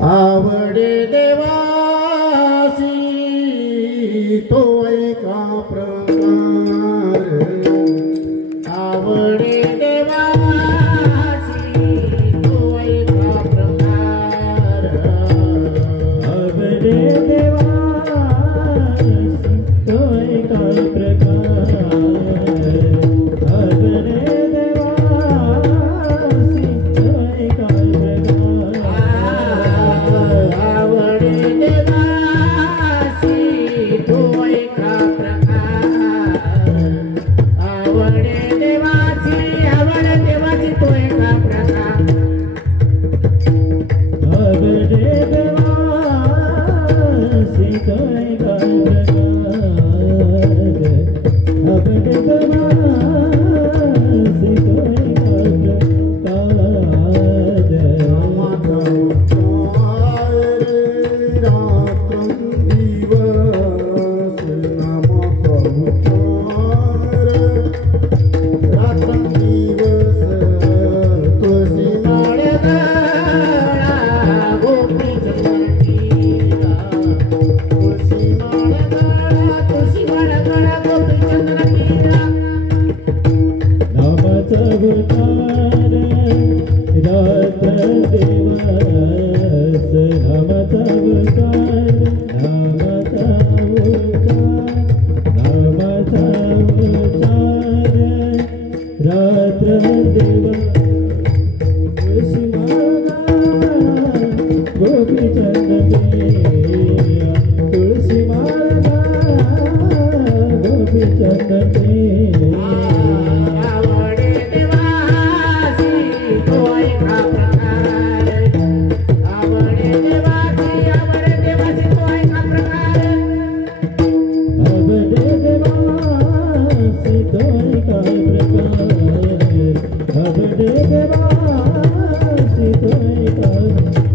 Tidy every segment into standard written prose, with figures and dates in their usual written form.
आवडे देवासी तो एका प्रकार आवडे देवासी तो एका प्रकार आवडे देवासी तो एका प्रकार आवडे देवासी तो एका प्रकार आवडे देवासी तो एका प्रकार आवडे देवासी तो एका प्रकार आवडे देवासी तो एका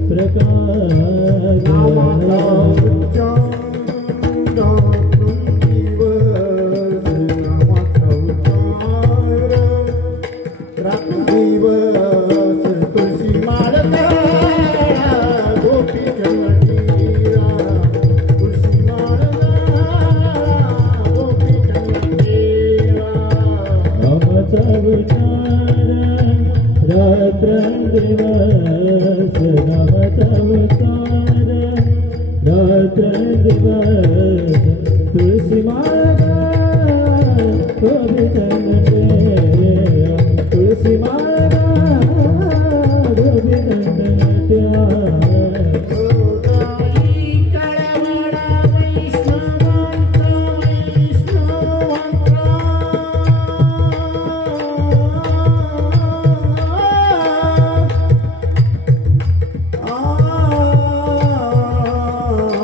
प्रकार आवडे देवासी तो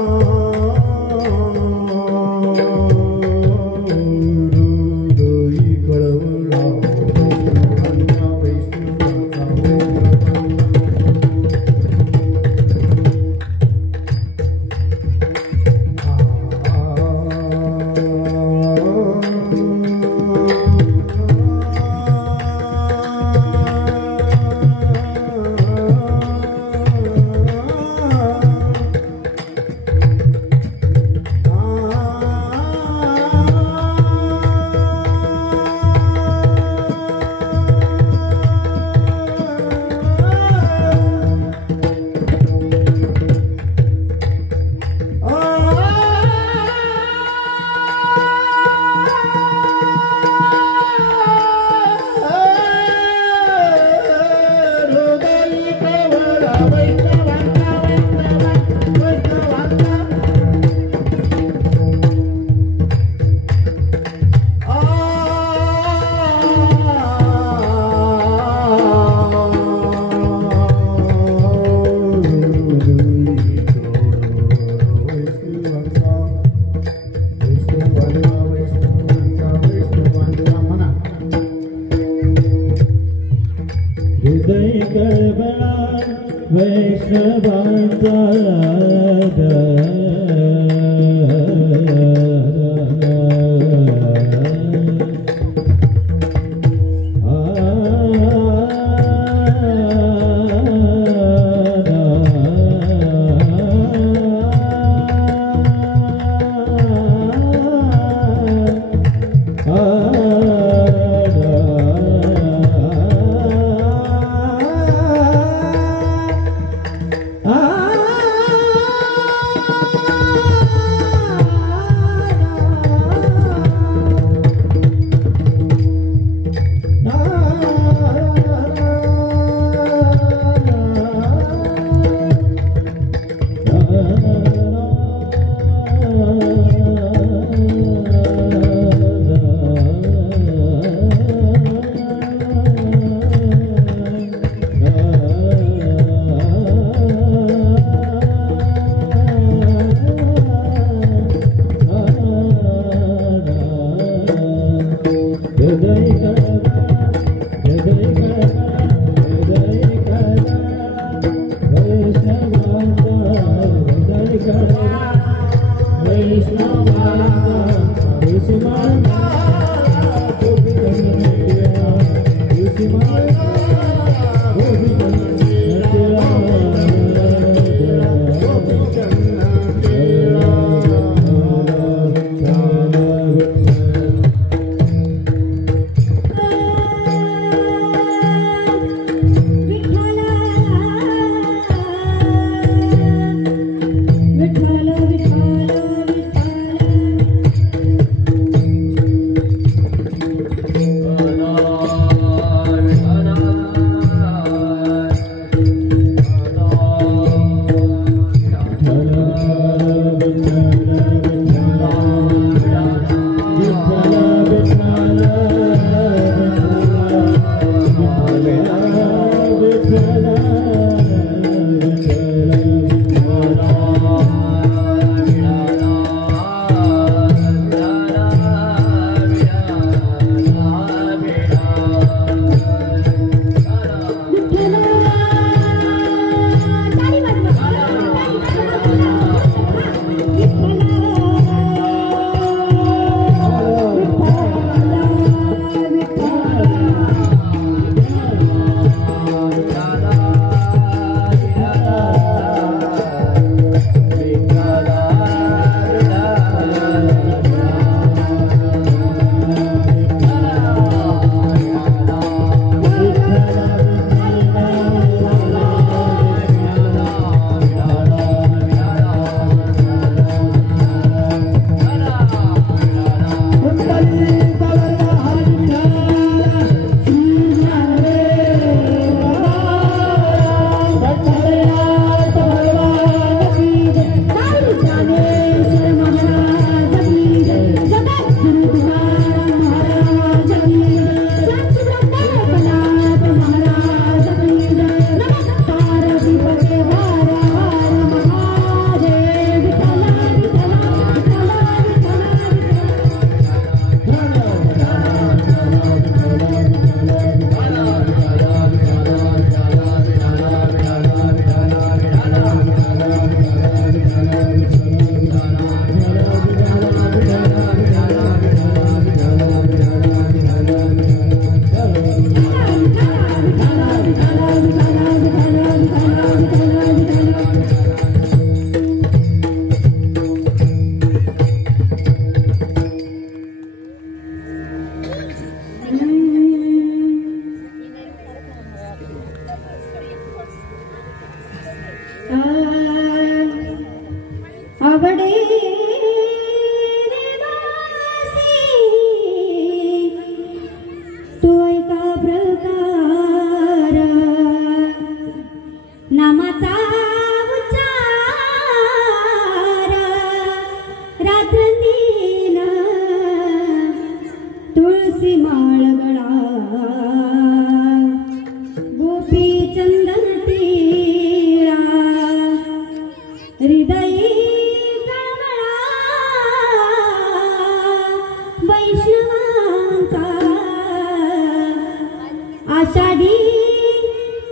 आषाढी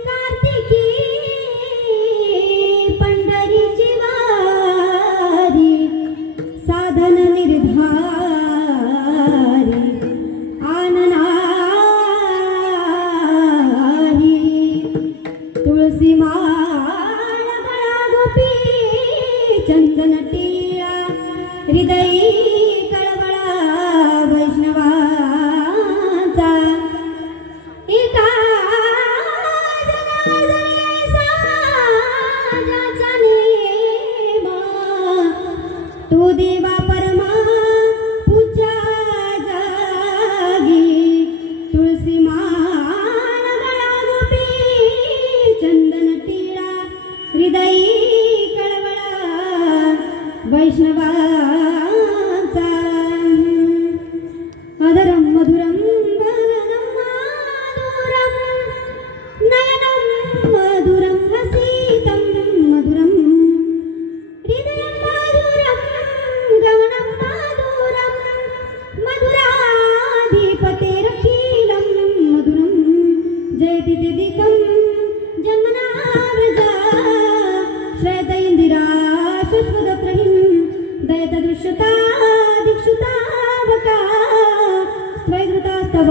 कार्तिकी पंढरी चंदन टिळा हृदयी कळवळा वैष्णवाचा एका जनार्दनी नेमा तो देवा परमा पूजा जागी तुळसी मान गळा गोपी चंदन टिळा हृदयी कळवळा वैष्णवाचा अधरम मधुरम बदनं माधुरम नयनं मधुरं हसितं मधुरं हृदयं माधुरं गमनं माधुरं मधुराधिपतेरखिलं मधुरं जयति दिदिकं जन्मनाव्रजा श्रयत इंदिरा सुस्वदप्रहिं दयत दृश्यता दीक्षुता वका स्वैधृतास्तव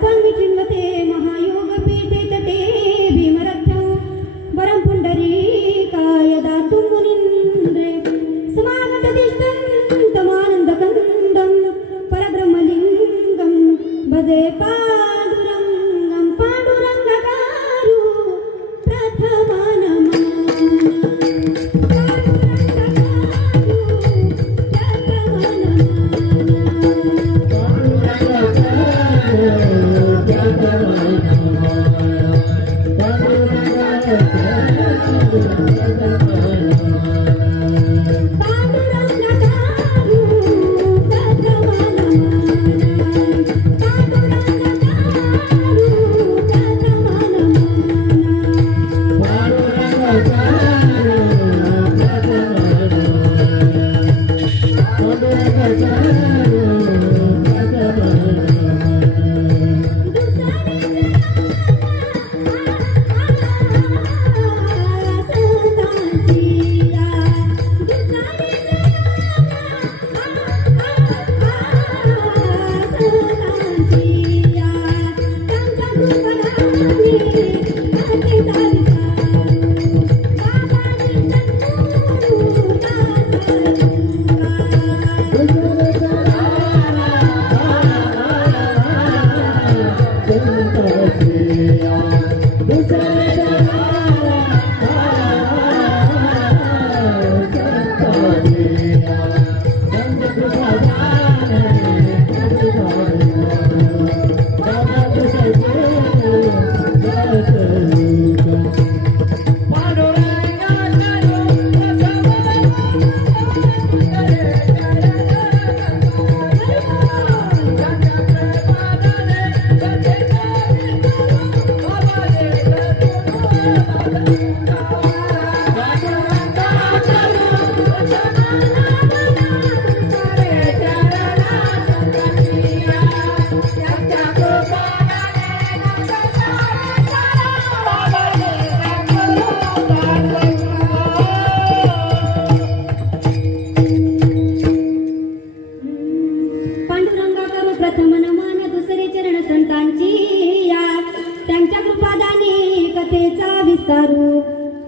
त्वन्विचिन्वते महायोगपीठे तटे भीमरथ्यं वरं पुण्डरीकाय दातुं मुनीन्द्रे समागतदिष्टं तमानन्दकन्दं परब्रह्मलिङ्गं भजे पाण्डुरङ्गं पाण्डुरङ्गकारू प्रथमानमः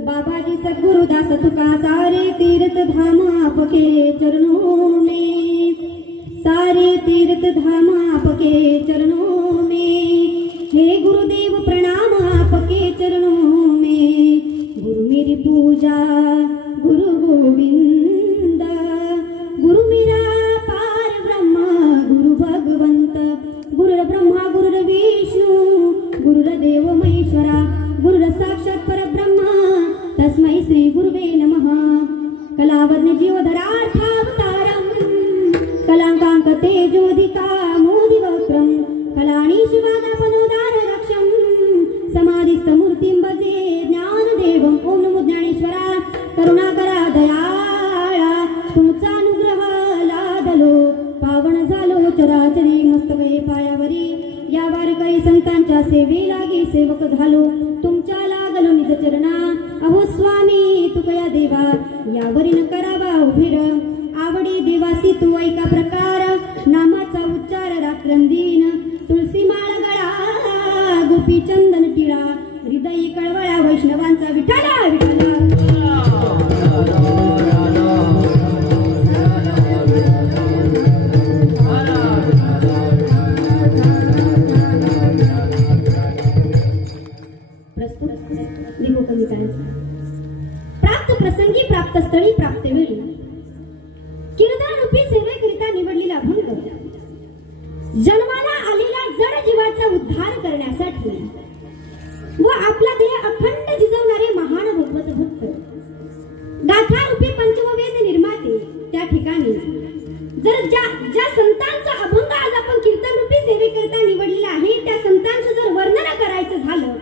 बाबाजी सद्गुरुदास तुका सारे तीर्थ धाम आपके चरणों में, सारे तीर्थ धाम आपके चरणों में। हे गुरुदेव प्रणाम आपके चरणों में, गुरु मेरी पूजा गुरु गोविंद, गुरु मेरा पार ब्रह्म गुरु भगवंत, गुरु ब्रह्मा गुरु विष्णु गुरु देव महेश्वरा, गुरु साक्षात परब्रह्म तस्मै श्री गुरुवे नमः। कलावर्ण जीवधरार्थावतारं कलांकांक तेजोदिका मोदिवक्त्रं, कलानीशवादापनोदार रक्षं समाधिस्थ मूर्तिं भजे ज्ञानदेवं। ओम नमो ज्ञानेश्वरा करुणाकरा दयाळा, तुमचा अनुग्रह लादलो पावन झालो चराचरी, मस्तके पायावरी या वारकरी संतांच्या सेवे लागी सेवक झालो, तुमच्या लागलो निज चरणा। अहो स्वामी तुकया देवा यावरील करावा उभीर, आवडी देवासी तू ऐका प्रकार, नामाचा उच्चार रात्रंदीन। तुळसी माळ गळा गोपी चंदन टिळा, हृदयी कळवळा वैष्णवांचा विठ्ठला विठ्ठला। झाली प्राप्त वेळी कीर्तन रूपी सेवेकरिता निवडलेला अभंग जन्माला आलेल्या जड जीवाचा उद्धार करण्यासाठी व आपला देह अखंड जिजवणारे महान भगवत भक्त गाथा रूपी पंचमवेद निर्माते त्या ठिकाणी जर ज्या संतांचा अभंग आज आपण कीर्तन रूपी सेवेकरिता निवडलेला आहे त्या संतांचं जर वर्णन करायचं झालं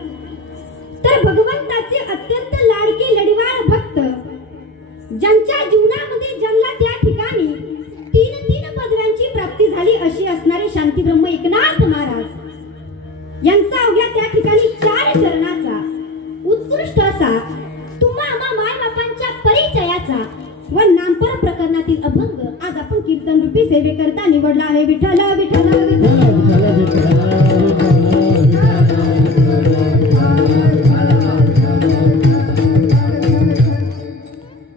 तर भगवंताचे अत्यंत लाडके लढवाळ भक्त ज्यांच्या जीवनामध्ये जन्मला त्या ठिकाणी तीन पदव्यांची प्राप्ती झाली अशी असणारे शांतीब्रह्म एकनाथ महाराज यांचा अवघ्या त्या ठिकाणी 4 चरणाचा उत्कृष्ट असा तुम्हा आम्हा माय बापांच्या परिचयाचा व नामपर प्रकरणातील अभंग आज आपण कीर्तन रूपी सेवेकरिता निवडला आहे. विठ्ठल विठ्ठल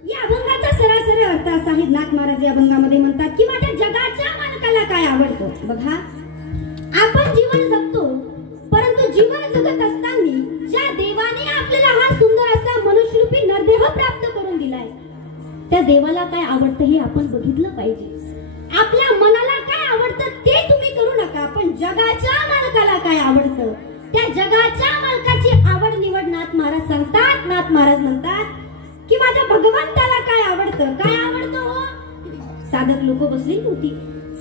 या अभंगाचा सरळ अर्थ असा आहे. नाथ महाराज या अभंगामध्ये म्हणतात की माझ्या जगाच्या मालकाला काय आवडतं. बघा आपण जीवन जगतो परंतु जीवन जगत असताना ज्या देवाने आपल्याला हा सुंदर असा मनुष्यरूपी नरदेह प्राप्त करून दिलाय त्या देवाला काय आवडतं हे आपण बघितलं पाहिजे. आपल्या मनाला काय आवडतं ते तुम्ही करू नका पण जगाच्या मालकाला काय आवडतं त्या जगाच्या मालकाची आवड निवड नाथ महाराज सांगतात. नाथ महाराज म्हणतात की माझ्या भगवंताला काय आवडतं. काय आवडतं हो. साधक लोक बसली होती.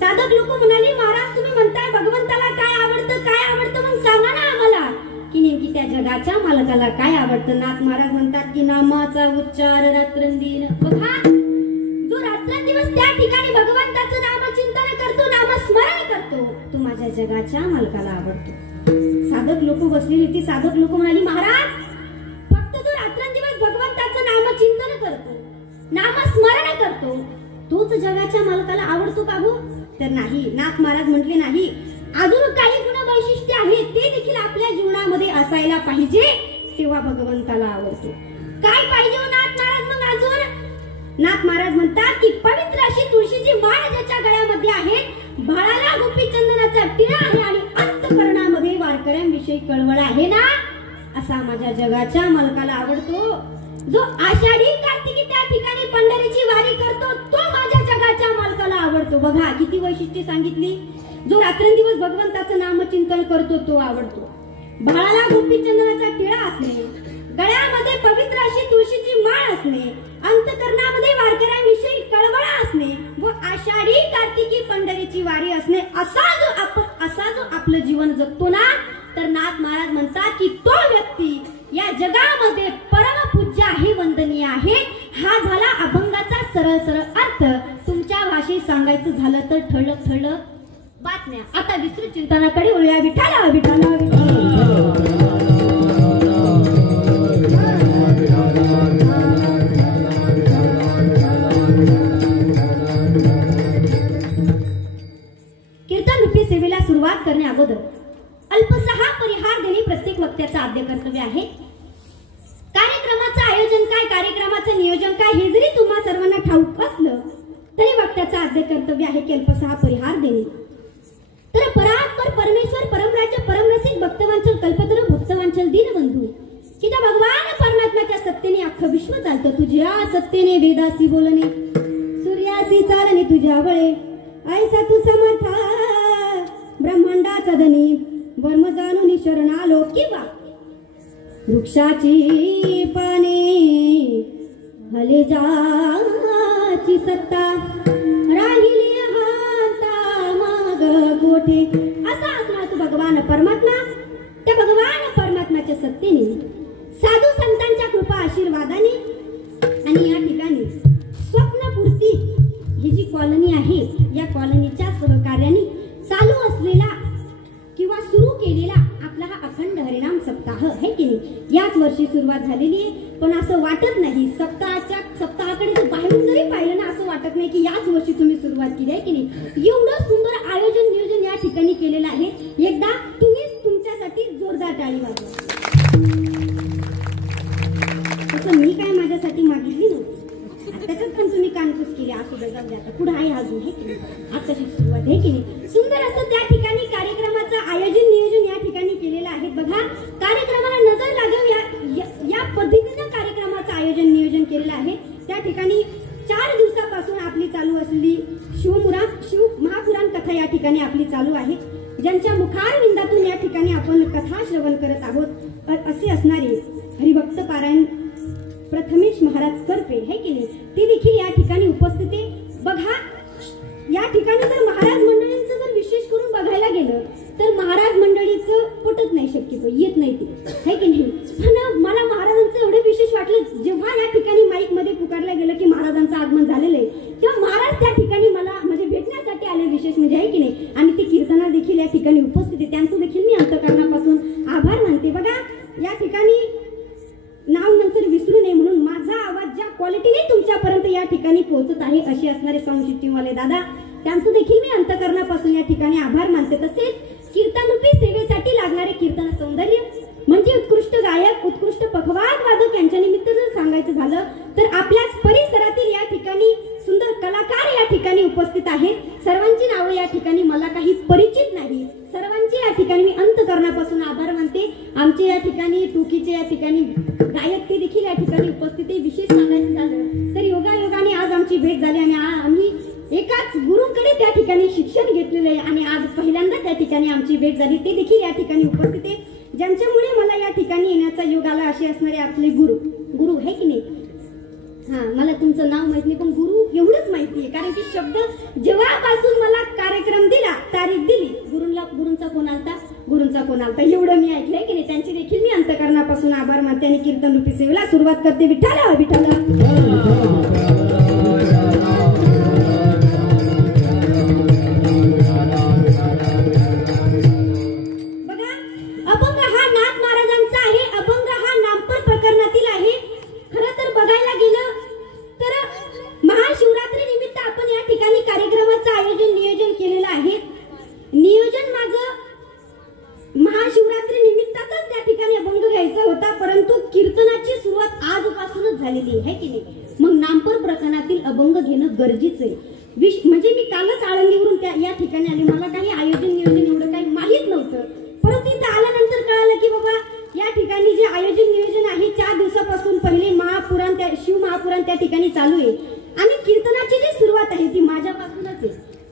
साधक लोक म्हणाले महाराज तुम्ही म्हणताय भगवंताला काय आवडतं मग सांगा ना आम्हाला की नेमकी त्या जगाच्या मालकाला काय आवडतं. नाथ महाराज म्हणतात की नामाचा उच्चार रात्रंदिन. बघा जो रात्रंदिवस त्या ठिकाणी भगवंताचं नामचिंतन करतो नामस्मरण करतो तो माझ्या जगाच्या मालकाला आवडतो. साधक लोक बसलेली होती. साधक लोक म्हणाली महाराज फक्त जो रात्रंदिवस भगवंताचं नामचिंतन करतो नामस्मरण करतो तोच जगाच्या मालकाला आवडतो का हो. तर नाही. नाथ महाराज म्हटले नाही अजून काही गुण वैशिष्ट्य आहेत ते देखील आपल्या जीवनामध्ये असायला पाहिजे तेव्हा भगवंताला आवडतो. काय पाहिजे हो नाथ महाराज मग अजून. नाथ महाराज म्हणतात की पवित्र अशी तुळशीची माळ ज्याच्या गळ्यामध्ये आहे भाळाला गोपी चंदनाचा टिळा आहे आणि अंतःकरणामध्ये वारकऱ्यांविषयी कळवळ आहे ना असा माझ्या जगाच्या मालकाला आवडतो. जो आषाढी कार्तिकी त्या ठिकाणी पंढरीची वारी करतो तो माझ्या जगाच्या मालकाला आवडतो. बघा किती वैशिष्ट्ये सांगितली. जो रात्रंदिवस भगवंताचं नामचिंतन करतो तो आवडतो. भाळाला गोपी चंदनाचा टिळा असणे गळ्यामध्ये पवित्र अशी तुळशीची माळ असणे अंतःकरणामध्ये वारकऱ्यांविषयी कळवळा असणे व आषाढी कार्तिकी पंढरीची वारी असणे असा जो आपलं जीवन जगतो ना तर नाथ महाराज म्हणतात की तो व्यक्ती या जगामध्ये परमपूज्य आहे वंदनीय आहे. हा झाला अभंगाचा सरळ अर्थ. तुमच्या भाषेत सांगायचं झालं तर ठळक बातम्या. आता विस्तृत चिंतनाकडे वळूया. विठ्ठल विठ्ठल कीर्तन रूपी सेवेला सुरुवात करण्या अगोदर अल्पसहा परिहार देणे प्रत्येक वक्त्याचं आद्य कर्तव्य आहे. कार्यक्रमाचं आयोजन काय कार्यक्रमाचं नियोजन काय हे जरी तुम्हा सर्वांना ठाऊक असलं तरी वक्त्याचं आद्य कर्तव्य आहे की अल्पसहा परिहार देणे. तर परात्पर परमेश्वर परमराज्य परमरसिक भक्तवांचल कल्पतरू भक्तवांचल दीनबंधू की त्या भगवान परमात्म्याच्या सत्तेने अख्खं विश्व चालतं. तुझ्या सत्तेने वेदासी बोलणे सूर्यासी चालणे तुझ्या बळे ऐसा तू समर्था ब्रह्मांडाचा धनी वर्म जाणून शरण आलो. किंवा वृक्षाची पाने हले जाची सत्ता राहिली हाता माग कोठे असा असणार तू भगवान परमात्मा. त्या भगवान परमात्म्याच्या सत्तेने साधू संतांच्या कृपा आशीर्वादाने आणि या ठिकाणी स्वप्नपूर्ती ही जी कॉलनी आहे या कॉलनीच्या सहकार्याने चालू असलेला किंवा सुरू केलेला आपला हा अखंड हरिनाम सप्ताह आहे की नाही याच वर्षी सुरुवात झालेली आहे. पण असं वाटत नाही सप्ताहाकडे जर बाहेरून जरी पाहिलं ना असं वाटत नाही की याच वर्षी तुम्ही सुरुवात केली आहे की नाही. एवढं सुंदर आयोजन नियोजन या ठिकाणी केलेलं आहे. एकदा तुम्ही तुमच्यासाठी जोरदार टाळी वाजवा. तसं मी काय माझ्यासाठी मागितली नव्हती त्याच्यात पण तुम्ही कानपूस केली असू दे जाऊ द्या. पुढे आहे अजून हे की नाही आताची सुरुवात आहे की नाही. सुंदर असं त्या ठिकाणी कार्यक्रमाचं आयोजन नियोजन या ठिकाणी केलेलं आहे. बघा कार्यक्रमाला नजर लागेल या पद्धतीनं कार्यक्रमाचं आयोजन नियोजन केलेलं आहे. त्या ठिकाणी 4 दिवसापासून आपली चालू असलेली शिव महापुराण कथा या ठिकाणी आपली चालू आहे. ज्यांच्या मुखारविंदातून या ठिकाणी आपण कथा श्रवण करत आहोत असे असणारे हरिभक्त पारायण प्रथमेश महाराज करपे है की नाही, ते देखील या ठिकाणी उपस्थित आहे. बघा, या ठिकाणी जर महाराज मंडळींचं जर विशेष करून बघायला गेलं तर महाराज मंडळीचं पटत नाही, शक्यतो येत नाही ते है की नाही. पण मला महाराजांचं एवढं विशेष वाटलं जेव्हा या ठिकाणी माईक मध्ये पुकारलं गेलं की महाराजांचं आगमन झालेलं आहे, तेव्हा महाराज त्या ठिकाणी मला म्हणजे भेटण्यासाठी आले, विशेष म्हणजे आहे की नाही. आणि ते कीर्तना देखील या ठिकाणी उपस्थित आहे, त्यांचं देखील मी अंतःकरणापासून आभार मानते. बघा, या ठिकाणी नाव नंतर विसरू नये म्हणून माझा आवाज ज्या क्वालिटीने तुमच्यापर्यंत या ठिकाणी पोहोचत आहे असे असणारे साऊंड सिस्टीमवाले दादा, त्यांचं देखील मी अंतःकरणापासून या ठिकाणी आभार मानते. तसेच कीर्तनरूपी सेवेसाठी लागणारे कीर्तन सौंदर्य म्हणजे उत्कृष्ट गायक, उत्कृष्ट पखवाद वादक यांच्या निमित्त जर सांगायचं झालं तर आपल्याच परिसरातील या ठिकाणी सुंदर कलाकार या ठिकाणी उपस्थित आहेत. सर्वांची नावं या ठिकाणी मला काही परिचित नाही, सर्वांचे या ठिकाणी मी अंतःकरणापासून आभार मानते. आमचे या ठिकाणी टोकीचे या ठिकाणी गायक ते देखील या ठिकाणी उपस्थित आहे. विशेष सांगायचं झालं तर योगायोगाने आज आमची भेट झाली आणि आम्ही एकाच गुरुकडे त्या ठिकाणी शिक्षण घेतलेलं आहे आणि आज पहिल्यांदा त्या ठिकाणी आमची भेट झाली, ते देखील या ठिकाणी उपस्थित आहे. ज्यांच्यामुळे मला या ठिकाणी येण्याचा योग आला असे असणारे आपले गुरु है की नाही. मला तुमचं नाव माहित नाही पण गुरु एवढंच माहिती आहे, कारण की शब्द जेव्हापासून मला कार्यक्रम दिला, तारीख दिली, गुरूंचा फोन आलता एवढं मी ऐकलंय की नाही. त्यांचे देखील मी अंतःकरणापासून आभार मानते आणि कीर्तन रूपी सेवेला सुरुवात करते. विठ्ठला विठ्ठला. बघा, अभंग हा नाथ महाराजांचा आहे. अभंग हा नामपर प्रकरणातील आहे. खरं तर बघायला गेलं तर महाशिवरात्री निमित्त आपण या ठिकाणी कार्यक्रमाचं नियोजन केलेलं आहे. नियोजन माझं महाशिवरात्री निमित्तातच त्या ठिकाणी अभंग घ्यायचा होता, परंतु कीर्तनाची सुरुवात आजपासूनच झालेली आहे की नाही. मग नामपर प्रकरणातील अभंग घेणं गरजेचं आहे. म्हणजे मी कालच आळंदीवरून या ठिकाणी आले, मला काही आयोजन नियोजन एवढं काही माहित नव्हतं, परंतु इथं आल्यानंतर कळालं की बाबा या ठिकाणी जे आयोजन नियोजन आहे 4 दिवसापासून पहिले शिव महापुराण त्या ठिकाणी चालू आहे आणि कीर्तनाची जी सुरुवात आहे ती माझ्यापासूनच आहे.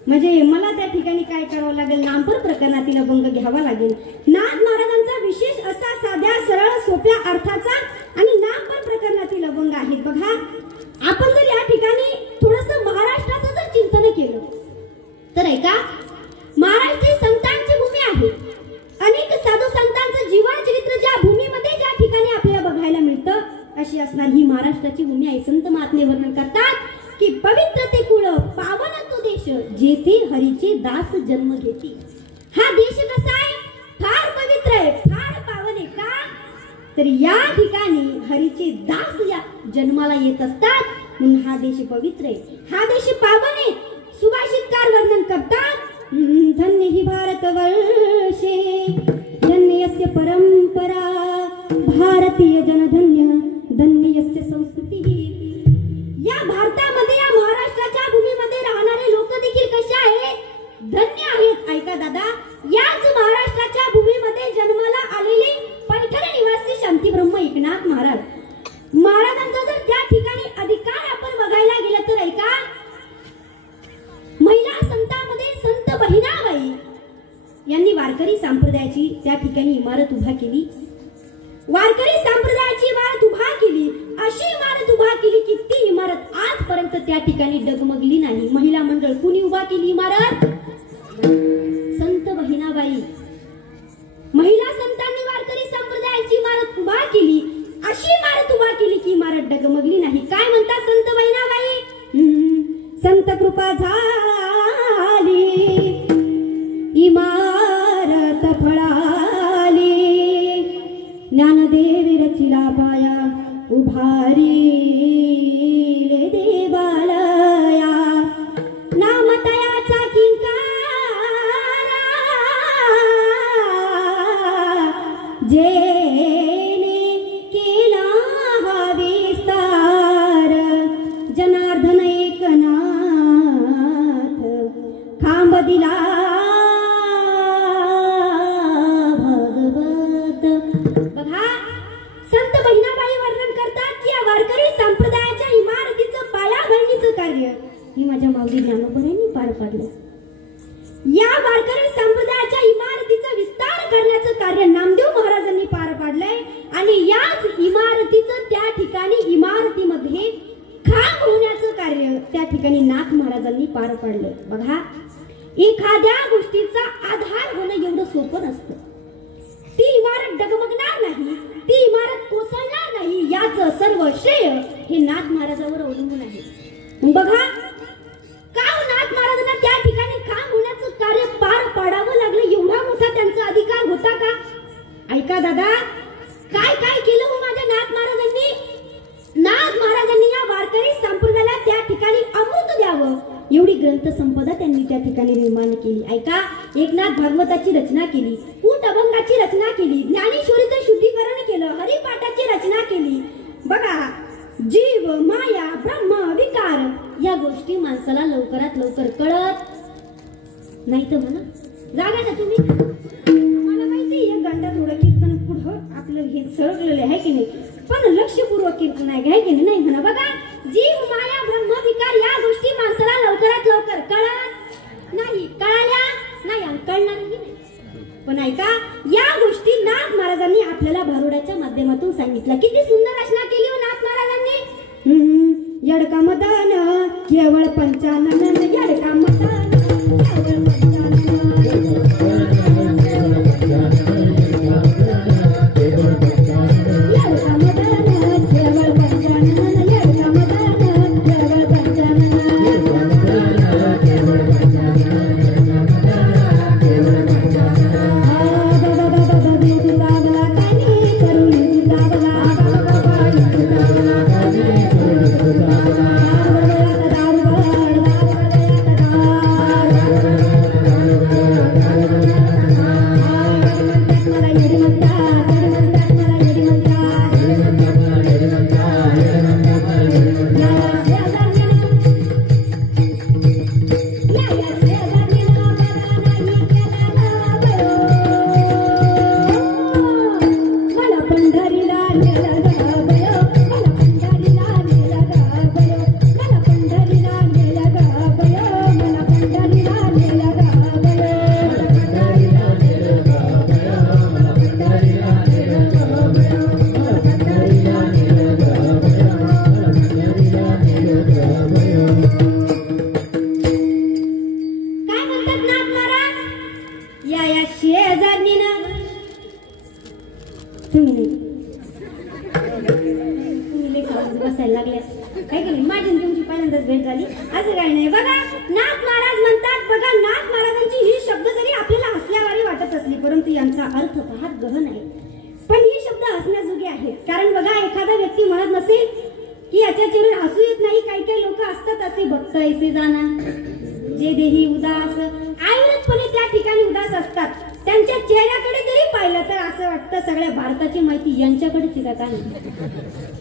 म्हणजे मला त्या ठिकाणी काय करावं लागेल, नामपर प्रकरणातील अभंग घ्यावा लागेल. नाथ महाराजांचा विशेष असा साध्या सरळ सोप्या अर्थाचा आणि नामपर प्रकरणातील अभंग आहेत. बघा, आपण जर या ठिकाणी थोडंसं महाराष्ट्राचं जर चिंतन केलं तर ऐका, महाराष्ट्र ही संतांची भूमी आहे. अनेक साधू संतांचं जीवन चरित्र ज्या भूमीमध्ये ज्या ठिकाणी आपल्याला बघायला मिळतं अशी असणार ही महाराष्ट्राची भूमी आहे. संत महात्मे वर्णन करतात की पवित्र ते कुळ पावन तो देश जेथे हरीचे दास जन्म घेती. हा देश कसा आहे, फार पवित्र आहे, फार पावन आहे. का तर या ठिकाणी हरीचे दास या जन्माला येत असतात म्हणून हा देश पवित्र आहे, हा देश पावन आहे. सुभाषितकार वर्णन करतात, धन्य ही भारतवर्षे धन्यस्य परंपरा भारतीय जनधन्य धन्यस्य संस्कृती. या भारतामध्ये या महाराष्ट्राच्या भूमीमध्ये राहणारे लोक देखील कसे आहेत, धन्य आहेत. ऐका दादा, याच महाराष्ट्राच्या भूमीमध्ये जन्माला आलेले पैठण निवासी शांतीब्रह्म एकनाथ महाराजांचा जर त्या ठिकाणी अधिकार आपण बघायला गेलं तर ऐका, महिला संतांमध्ये संत बहिणाबाई यांनी वारकरी संप्रदायाची त्या ठिकाणी इमारत उभा केली. वारकरी संप्रदायाची इमारत उभा केली, अशी इमारत उभा केली की ती इमारत आजपर्यंत त्या ठिकाणी डगमगली नाही. महिला मंडळ कुणी उभा केली इमारत, संत बहिणाबाई. महिला संतांनी वारकरी संप्रदायाची इमारत उभा केली, अशी इमारत उभा केली की इमारत डगमगली नाही. काय म्हणतात संत बहिणाबाई, संत कृपा झाली इमारत फळाली, ज्ञानदेवी रचिला पाया उभारी देवालया, नामतयाचा किंकारा जेने केला हा विस्तार, जनार्दन एकनाथ खांब दिला भगवत. बघा, संत बहिणाबाई वर्णन करतात की या वारकरी संप्रदायाच्या इमारतीचं पायाभरणीचं कार्य हे माझ्या माऊली ज्ञानोबरांनी पार पाडलं. या वारकरी संप्रदायाच्या इमारतीचा विस्तार करण्याचं कार्य नामदेव महाराजांनी पार पाडलंय आणि याच इमारतीचं त्या ठिकाणी इमारतीमध्ये खांब होण्याचं कार्य त्या ठिकाणी नाथ महाराजांनी पार पाडलंय. बघा, एखाद्या गोष्टीचा आधार होणं एवढं सोपं नसतं. ती इमारत डगमगणार नाही, ती इमारत कोसळणार नाही, याचं सर्व श्रेय हे नाथ महाराजांवर अवलंबून आहे. बघा, का नाथ महाराजांना त्या ठिकाणी खांब होण्याचं कार्य पार पाडावं लागलं? एवढा मोठा त्यांचा अधिकार होता का? ऐका दादा, काय काय केलं हो माझ्या नाथ महाराजांनी. नाथ महाराजांनी या वारकरी संप्रदायाला त्या ठिकाणी अमृत द्यावं एवढी ग्रंथसंपदा त्यांनी त्या ठिकाणी निर्माण केली. ऐका, एकनाथ भागवताची रचना केली, ऊट अभंगाची रचना केली, ज्ञानेश्वरीचं शुद्धीकरण केलं, हरिपाठाची रचना केली. बघा, जीव, माया, ब्रह्म, विकार या गोष्टी माणसाला लवकरात लवकर कळत नाही. तर म्हणा जागा ना तुम्ही. मला माहिती आहे गंडा थोडं कीर्तन पुढं आपलं हे सरकलेलं आहे की नाही, पण लक्षपूर्वक कीर्तन आहे की नाही म्हणा. बघा, जीव, माया, ब्रह्म, विकार या गोष्टी माणसाला लवकरात लवकर कळत नाही. कळाल्या नाही आणि कळणारही नाही. पण ऐका, या गोष्टी नाथ महाराजांनी आपल्याला भारुडाच्या माध्यमातून सांगितल्या. किती सुंदर रचना केली हो नाथ महाराजांनी. यडका मदन केवळ पंचानन, यडका मदन केवळ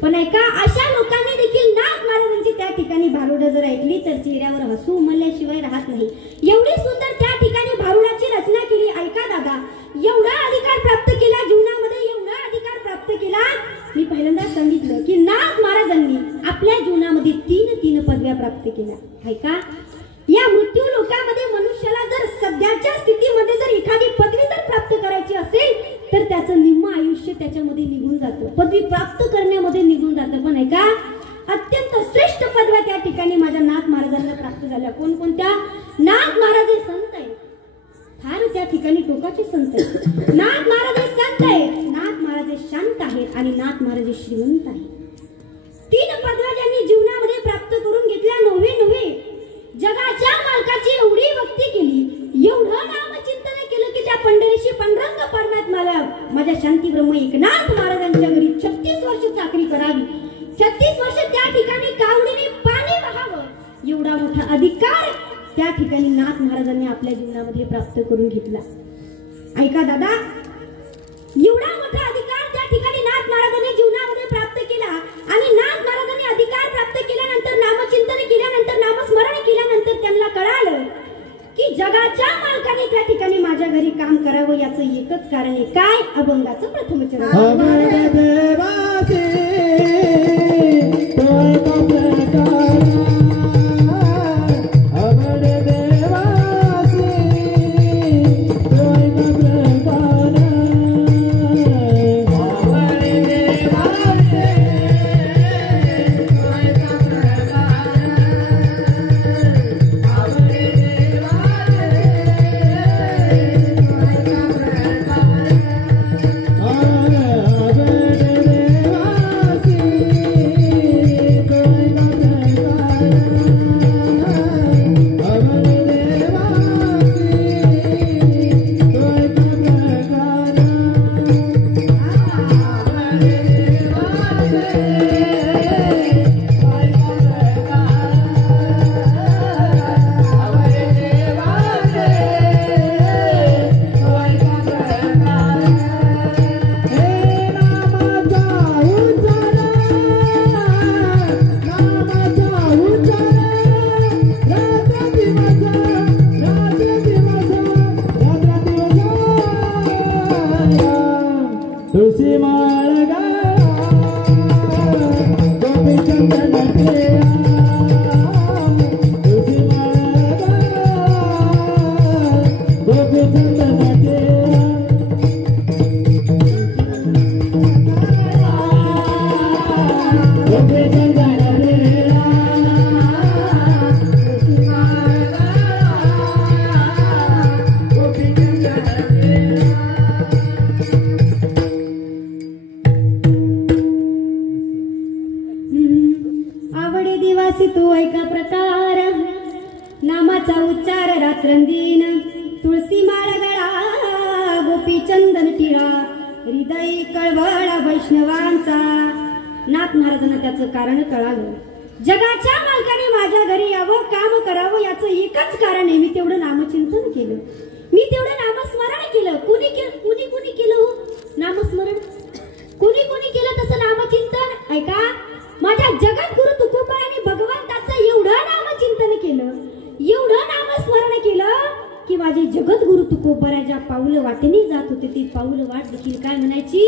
पण ऐका, अशा लोकांनी देखील नाथ महाराजांची त्या ठिकाणी भारुड जर ऐकली तर चेहऱ्यावर हसू उमलल्याशिवाय राहत नाही. एवढी सुंदर त्या ठिकाणी भारुडाची रचना केली. ऐका दादा, एवढा अधिकार प्राप्त केला जीवनामध्ये, एवढा अधिकार प्राप्त केला. मी पहिल्यांदा सांगितलं की नाथ महाराजांनी आपल्या जीवनामध्ये तीन पदव्या प्राप्त केल्या. ऐका, या मृत्यू लोकामध्ये मनुष्याला जर सध्याच्या स्थितीमध्ये जर एखादी पदवी जर प्राप्त करायची असेल तर त्याचं निम्म आयुष्य त्याच्यामध्ये निघून जातं, पदवी प्राप्त करण्यामध्ये निघून जातं. पण ऐका, अत्यंत श्रेष्ठ पदव्या त्या ठिकाणी माझ्या नाथ महाराजांना प्राप्त झाल्या. कोणकोणत्या? नाथ महाराज हे संत आहे, फार त्या ठिकाणी टोकाचे संत आहेत. नाथ महाराज हे संत आहेत, नाथ महाराज हे शांत आहेत आणि नाथ महाराज हे श्रीमंत आहेत. 3 पदव्या ज्यांनी जीवनामध्ये प्राप्त करून घेतल्या. नव्हे जगाच्या मालकाची एवढी भक्ती केली, एवढं नामचिंतन केलं की त्या पंढरीशी पांडुरंग परमात्म्याला माझ्या शांती ब्रह्म एकनाथ महाराजांच्या घरी 36 वर्ष चाकरी करावी, 36 वर्ष त्या ठिकाणी कावडीने पाणी वाहावं, एवढा मोठा अधिकार त्या ठिकाणी नाथ महाराजांनी आपल्या जीवनामध्ये प्राप्त करून घेतला. ऐका दादा, एवढा मोठा अधिकार त्या ठिकाणी नाथ महाराजांनी जीवनामध्ये प्राप्त केला आणि नाथ महाराजांनी अधिकार प्राप्त केल्यानंतर, नामचिंतन केल्यानंतर, नामस्मरण केल्यानंतर त्यांना कळालं की जगाच्या मालकाने त्या ठिकाणी माझ्या घरी काम करावं याचं एकच कारण आहे. काय? अभंगाचं प्रथम चरण. प्रकार नामाचा उच्चार रात्रंदिन तुळसी माळ गळा गोपी चंदन टिळा हृदय कळवळा वैष्णवांचा. नाथ महाराजांना त्याचं कारण कळालं. जगाच्या मालकाने माझ्या घरी यावं काम करावं याचं एकच कारण आहे, मी तेवढं नामचिंतन केलं, मी तेवढं नामस्मरण केलं. कुणी केलं हो नामस्मरण? कुणी केलं तसं नामचिंतन? ऐका, माझ्या जगद्गुरु तुकोबारांनी भगवंताचं एवढं नामचिंतन केलं, एवढं नामस्मरण केलं की माझे जगद्गुरु तुकोबारा ज्या पाऊल वाटेने जात होते ती पाऊल वाट देखील काय म्हणायची?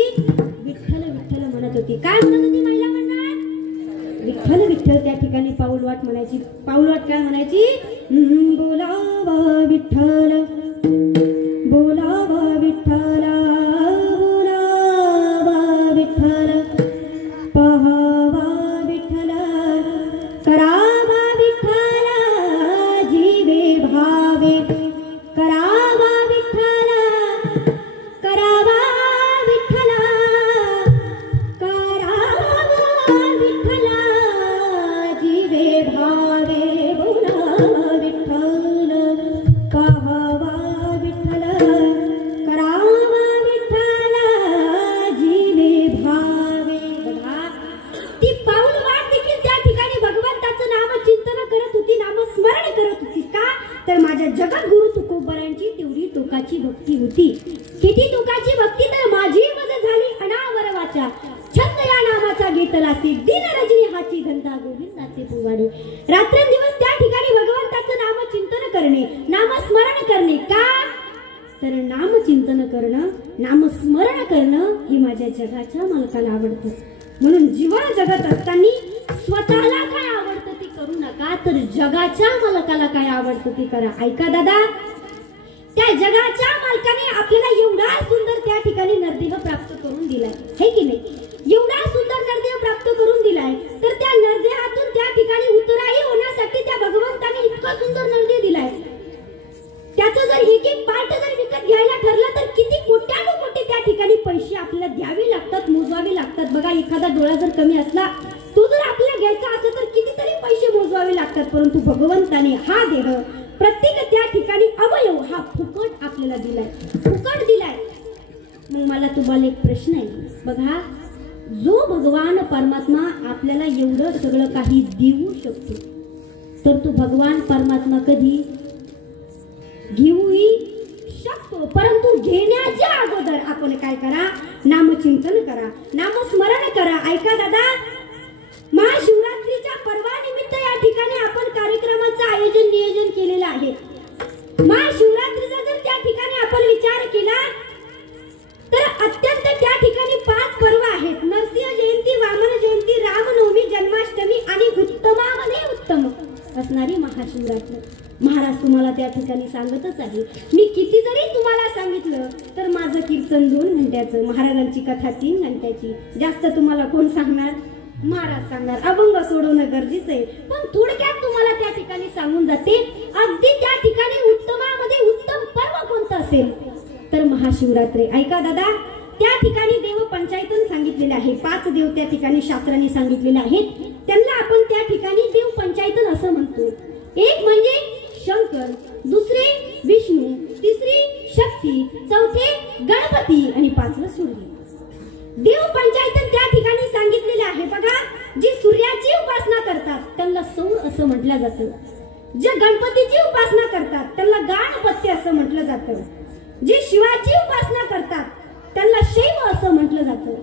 विठ्ठल विठ्ठल म्हणत होती. काय म्हणत होती महिला म्हणणार? विठ्ठल विठ्ठल. त्या ठिकाणी पाऊल वाट म्हणायची. पाऊल वाट काय म्हणायची? बोलावा विठ्ठल, बोलावा विठ्ठल, बोलावा विठ्ठल, पहावा विठ्ठल, करावा विठ्ठल, जीवे भावे, करावा विठ्ठल, करावा विठ्ठल, करावा विठ्ठल, जीवे भावे, बोलावा विठ्ठल, पहावा विठ्ठल, करावा विठ्ठल, जीवे भावे. बघा, ती पाऊल वाट देखील त्या ठिकाणी भगवंताचं नामचिंतन करत होती, नामस्मरण करत होती. का तर माझ्या जगद्गुरु तुकोबारांची तेवढी टोकाची भक्ती होती. किती टोकाची भक्ती? तर माझी मज झाली अनावर वाचा, छंद या नामाचा घेतलासी, दिन रजनी हाची धंदा गोविंदाचे पुवाडे. रात्रंदिवस त्या ठिकाणी भगवंताचं नामचिंतन करणे, नामस्मरण करणे. का तर नामचिंतन करणं, नामस्मरण करणं ही माझ्या जगाच्या मालकाला आवडतं. म्हणून जीवन जगत असताना स्वतःला काय आवडतं ते करू नका, तर जगाच्या मालकाला काय आवडतं ते करा. ऐका दादा, त्या जगाच्या मालकाने आपल्याला एवढा सुंदर त्या ठिकाणी नरदेह प्राप्त करून दिलाय, है की नाही? एवढा सुंदर नरदेह प्राप्त करून दिलाय, तर त्या नरदेहातून त्या ठिकाणी उतराई होण्यासाठी त्या भगवंताने इतका सुंदर नरदेह दिलाय. त्याचं जर एक एक पार्ट जर विकत घ्यायला ठरलं तर किती कोट्यानुकोटी त्या ठिकाणी पैसे आपल्याला द्यावे लागतात, मोजावे लागतात. बघा, एखादा डोळा जर कमी असला तो जर आपल्याला घ्यायचा असेल तर कितीतरी पैसे मोजावे लागतात. परंतु भगवंताने हा देह, प्रत्येक त्या ठिकाणी अवयव हा फुकट आपल्याला दिलाय, फुकट दिलाय. मग मला तुम्हाला एक प्रश्न आहे. बघा, जो भगवान परमात्मा आपल्याला एवढं सगळं काही देऊ शकतो, तर तो भगवान परमात्मा कधी घेऊही शकतो. परंतु घेण्याच्या अगोदर आपण काय करा? नामचिंतन करा, नामस्मरण करा. ऐका दादा, महाशिवरात्रीच्या पर्वानिमित्त या ठिकाणी आपण कार्यक्रमाचं आयोजन नियोजन केलेलं आहे. महाशिवरात्रीचा जर त्या ठिकाणी आपण विचार केला तर अत्यंत त्या ठिकाणी 5 पर्व आहेत. नरसिंह जयंती, वामन जयंती, रामनवमी, जन्माष्टमी आणि उत्तमामध्ये उत्तम असणारी महाशिवरात्री. महाराज तुम्हाला त्या ठिकाणी सांगतच आहे. मी किती जरी तुम्हाला सांगितलं तर माझं कीर्तन 2 घंट्याचं, महाराजांची कथा 3 घंट्याची. जास्त तुम्हाला कोण सांगणार? महाराज सांगणार. अभंग सोडवणं गरजेचं आहे, पण थोडक्यात तुम्हाला त्या ठिकाणी सांगून जाते. अगदी त्या ठिकाणी उत्तमामध्ये उत्तम पर्व कोणतं असेल तर महाशिवरात्री. ऐका दादा, त्या ठिकाणी देव पंचायतन सांगितलेले आहे. 5 देव त्या ठिकाणी शास्त्राने सांगितलेले आहेत. त्यांना आपण त्या ठिकाणी देव पंचायतन असं म्हणतो. एक म्हणजे शंकर, दुसरे विष्णू, तिसरी शक्ती, चौथे गणपती आणि 5वं सूर्य. देव पंचायतन त्या ठिकाणी सांगितलेले आहे. बघा, जी सूर्याची उपासना करतात त्यांना सौर असं म्हटलं जातं. जे गणपतीची उपासना करतात त्यांना गणपती असं म्हटलं जातं. जे शिवाची उपासना करतात त्यांना शैव असं म्हटलं जातं.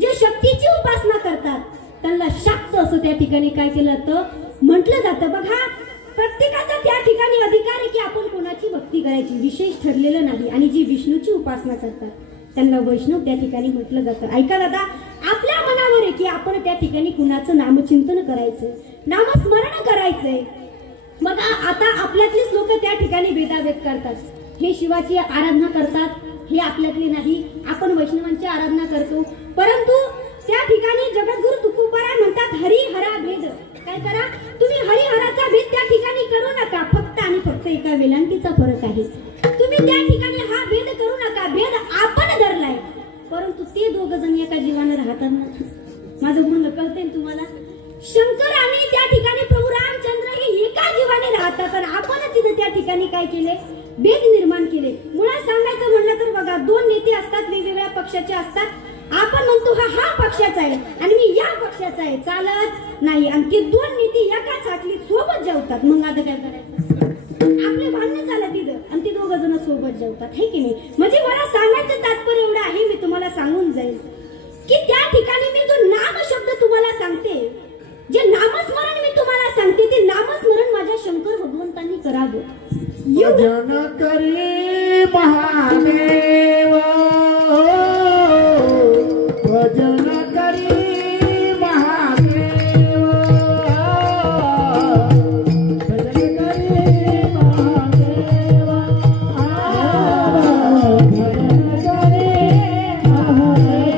जे शक्तीची उपासना करतात त्यांना शाक्त असं त्या ठिकाणी काय केलं जातं? म्हटलं जातं. बघा, प्रत्येकाचा त्या ठिकाणी अधिकार आहे की आपण कोणाची भक्ती करायची, विशेष ठरलेलं नाही. आणि जी विष्णूची उपासना करतात त्यांना वैष्णव त्या ठिकाणी म्हटलं जातं. ऐका दादा, आपल्या मनावर आहे की आपण त्या ठिकाणी कुणाचं नामचिंतन करायचं, नामस्मरण करायचंय. बघा, आता आपल्यातलेच लोक त्या ठिकाणी भेदाभेद करतात. हे शिवाची आराधना करतात, हे आपल्यातले नाही, आपण वैष्णवांची आराधना करतो. परंतु त्या ठिकाणी जगद्गुरु तुकोबारा म्हणतात हरिहरा भेद. काय करा तुम्ही? हरिहराचा भेद त्या ठिकाणी करू नका. फक्त आणि फक्त एका वेलांटीचा फरक आहे. तुम्ही त्या ठिकाणी हा भेद करू नका. भेद आपण धरलाय, परंतु ते 2 जण एका जीवाने राहतात ना. माझं म्हणणं कळतंय तुम्हाला? शंकर आणि त्या ठिकाणी प्रभू रामचंद्र हे ठिकाणी काय केले, भेद निर्माण केले. मुळात सांगायचं म्हणलं तर बघा, दोन नेते असतात, वेगवेगळ्या पक्षाचे असतात. आपण म्हणतो हा पक्षाचा आहे आणि मी या पक्षाचा आहे, चालत नाही. आणि ते दोन नेते एकाच हातली सोबत जेवतात, मग आता काय करायचं? आपले भांडण चालत तिथं आणि ते दोघ जण सोबत जेवतात, हे की नाही? म्हणजे मला सांगायचं तात्पर्य एवढं आहे, मी तुम्हाला सांगून जाईल की त्या ठिकाणी मी जो नाम शब्द तुम्हाला सांगते, जे नामस्मरण मी तुम्हाला सांगते, ते नामस्मरण माझ्या शंकर भगवंतांनी करावं. भजन करी महादेव, भजन करी महादेव, भजन करी महादेव, भजन करी महादेव. राम पूजी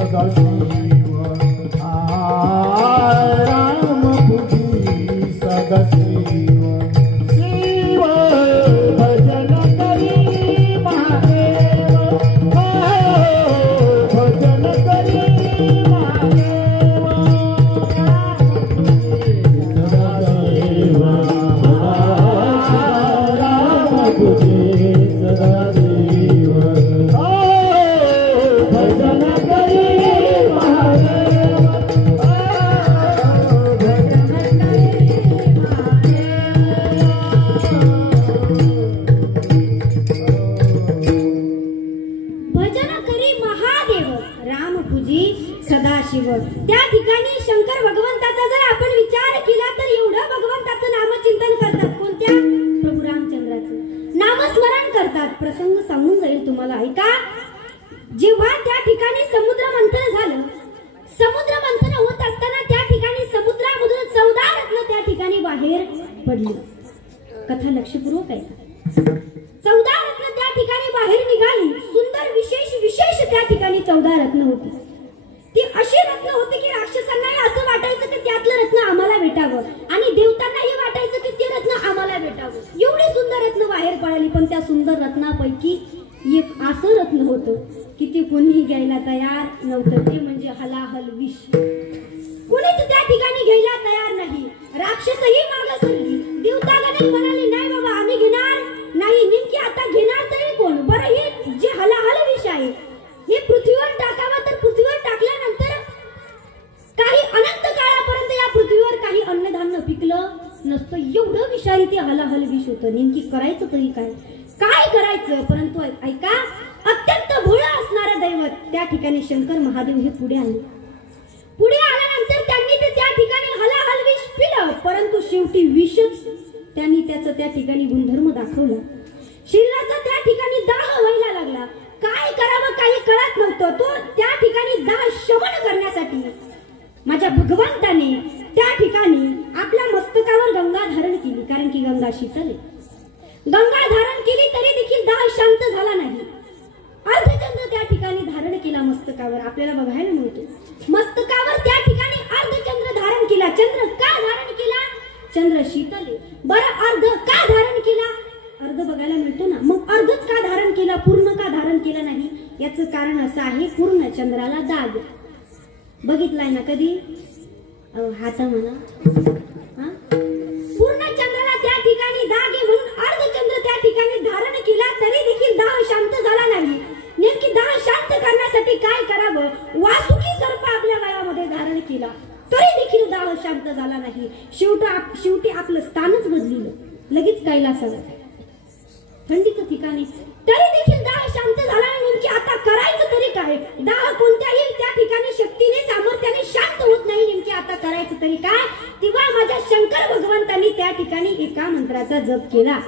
सदाशिव, राम पूजी सदाशिव. शिव भजन करी महादेव, भजन करी महादेव. राम पूजी सदाशिव, भजन करी महादेव, भजन करी महादेव, राम पूजी सदाशिव. त्या ठिकाणी शंकर भगवंताचा जर आपण विचार केला तर एवढं भगवंताचं नामचिंतन करतात. कोणत्या? प्रभू रामचंद्राचं नामस्मरण करतात. प्रसंग सांगून जाईल तुम्हाला, ऐका. जेव्हा त्या ठिकाणी समुद्र मंथन झालं, समुद्र मंथन होत असताना त्या ठिकाणी समुद्रामधून 14 रत्न त्या ठिकाणी बाहेर पडली. कथा लक्षपूर्वक आहे. 14 रत्न त्या ठिकाणी बाहेर निघाली. सुंदर विशेष त्या ठिकाणी 14 रत्न होती. ती अशी रत्न होती की राक्षसांनाही असं वाटायचं की त्यातलं रत्न आम्हाला भेटावं आणि देवतांनाही वाटायचं की ते रत्न आम्हाला भेटावं. एवढी सुंदर रत्न बाहेर पडली. पण त्या सुंदर रत्नापैकी एक असं रत्न होतं की ते कोणीही घ्यायला तयार नव्हतं. ते म्हणजे हलाहल विष. कोणीच त्या ठिकाणी घ्यायला तयार नाही. राक्षसही मागे सरली. देवतागणही म्हणाले, नाही बाबा आम्ही घेणार नाही. नेमकी आता घेणार तरी कोण? बरं, हे जे हलाहल विष आहे हे पृथ्वीवर टाकावं, तर पृथ्वीवर टाकल्यानंतर काही अनंत काळापर्यंत या पृथ्वीवर काही अन्नधान्य पिकलं नसतं. एवढं विषारी ते हलाहल विष होतं. नेमकी करायचं तरी काय करायचं? परंतु ऐका, अत्यंत भोळं असणारं दैवत त्या ठिकाणी शंकर महादेव हे पुढे आले. पुढे आल्यानंतर त्यांनी ते त्या ठिकाणी हलाहल विष पिलं, परंतु शेवटी विषच त्यांनी त्याचं त्या ठिकाणी गुणधर्म दाखवला. शरीराचा त्या ठिकाणी दाह व्हायला लागला. काय करावं काही कळत नव्हतं. तो त्या ठिकाणी दाह शमन करण्यासाठी माझ्या भगवंताने त्या ठिकाणी आपल्या मस्तकावर गंगा धारण केली. कारण की गंगा शीतल आहे. गंगा धारण केली तरी देखील दाह शांत झाला नाही. अर्धचंद्र त्या ठिकाणी धारण केला मस्तकावर. आपल्याला बघायला मिळतो मस्तकावर त्या ठिकाणी अर्धचंद्र धारण केला. चंद्र का धारण केला? चंद्र शीतल आहे. बरं, अर्ध का धारण केला? अर्ध बघायला मिळतो ना. मग अर्धच का धारण केला, पूर्ण का धारण केला नाही? याचं कारण असं आहे, पूर्ण चंद्राला दाग बघितलाय ना कधी? हात म्हणा. पूर्ण चंद्राला त्या ठिकाणी दाग आहे म्हणून अर्धचंद्र त्या ठिकाणी धारण केला तरी देखील दाह शांत झाला नाही. नेमकी दाह शांत करण्यासाठी काय करावं? वासुकी सर्प आपल्या गळ्यामध्ये धारण केला तरी देखील दाह शांत झाला नाही. शेवटी आपलं स्थानच बदलिलं. लगेच कैलासाला थंडीचं ठिकाणी तरी देखील दाह शांत झाला नाही. नेमकी आता करायचं तरी काय? दाह कोणत्याही त्या ठिकाणी शक्तीने सामर्थ्याने शांत होत नाही. नेमकी आता करायचं तरी काय? तेव्हा माझ्या शंकर भगवंतांनी त्या ठिकाणी एका मंत्राचा जप केला.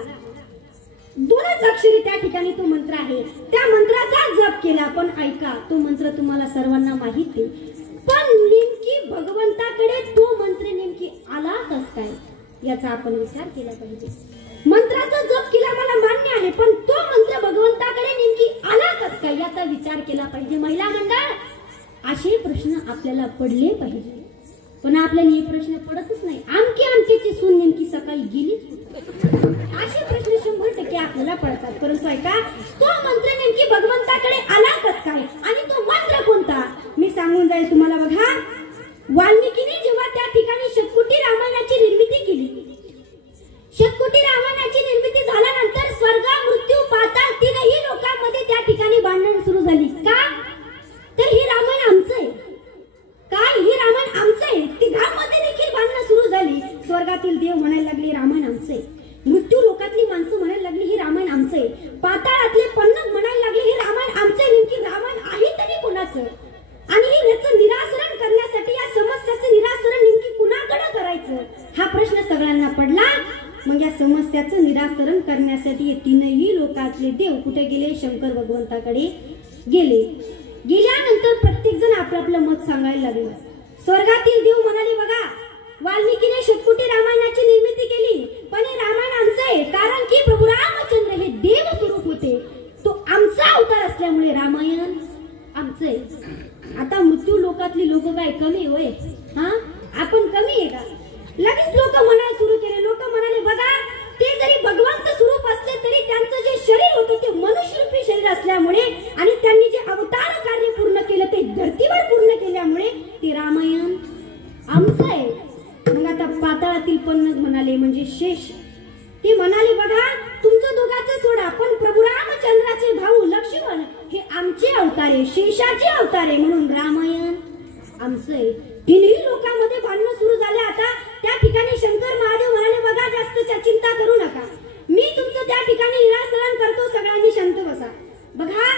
2च अक्षरी त्या ठिकाणी तो मंत्र आहे. त्या मंत्राचा जप केला. पण ऐका, तो मंत्र तुम्हाला सर्वांना माहित आहे. पण नेमकी भगवंताकडे तो मंत्र नेमकी आला कस काय याचा आपण विचार केला पाहिजे. मंत्राचा जप केला मला मान्य आहे, पण तो मंत्र भगवंताकडे नेमकी आला कस काय याचा विचार केला पाहिजे. महिला मंडळ, असे प्रश्न आपल्याला पडले पाहिजे. पण आपल्याला हे प्रश्न पडतच नाही. आमची सून नेमकी सकाळी गेलीच. असे प्रश्न 100% आपल्याला पडतात. परंतु ऐका, तो मंत्र नेमकी भगवंताकडे आला कस काय आणि तो मंत्र कोणता मी सांगून जाईल तुम्हाला. बघा, वाल्मिकीने जेव्हा त्या ठिकाणी शतकोटी रामायणाची निर्मिती केली, शतकोटी रामायणाची निर्मिती झाल्यानंतर स्वर्ग, मृत्यू, पाताळ तीनही लोकांमध्ये त्या ठिकाणी भांडण सुरू झाली. का? तर ही रामायण आमचं आहे. काय? ही रामायण आमचं आहे. तिघांमध्ये देखील भांडणं सुरू झाली. स्वर्गातील देव म्हणायला लागले रामायण आमचं आहे. मृत्यू लोकातली माणसं म्हणायला लागली ही रामायण आमचं आहे. पाताळातले पन्नग म्हणायला लागले ही रामायण आमचं आहे. नेमकी रामायण आहे तरी कोणाचं? आणि याचं निराकरण करण्यासाठी, या समस्याचं निराकरण नेमकी कुणाकडे करायचं, हा प्रश्न सगळ्यांना पडला. मग या समस्याचं निराकरण करण्यासाठी हे तीनही लोकातले देव कुठे गेले? शंकर भगवंताकडे गेले. गेल्यानंतर प्रत्येक जण आपलं मत सांगायला लागले. स्वर्गातील देव म्हणाले बघा, वाल्मिकीने शतकोटी रामायणाची निर्मिती केली, पण हे रामायण आमचं आहे. कारण की प्रभू रामचंद्र हे देव स्वरूप होते, तो आमचा अवतार असल्यामुळे रामायण आमचं आहे. आता मृत्यू लोकातली लोक काय कमी होय? हा, आपण कमी आहे का? लगेच लोक म्हणायला सुरू केले. लोक म्हणाले बघा, ते जरी भगवंत स्वरूप असले तरी त्यांचं जे शरीर होतं ते मनुष्यरूपी शरीर असल्यामुळे आणि त्यांनी जे अवतार कार्य पूर्ण केलं ते धर्तीवर पूर्ण केल्यामुळे ते रामायण आमचं आहे. मग आता पाताळातील पन्नग म्हणाले, म्हणजे शेष, ते म्हणाले बघा, तुमचं दोघांचं सोडा, पण प्रभू रामचंद्राचे भाऊ लक्ष्मण हे आमचे अवतार आहे, शेषाचे अवतार आहे, म्हणून रामायण आमचं आहे. तीनही लोकांमध्ये भांडणं सुरू झाले. आता त्या ठिकाणी शंकर महादेव म्हणाले बघा, जास्त चिंता करू नका, मी तुमचं त्या ठिकाणी निराकरण करतो, सगळ्यांनी शांत बसा. बघा,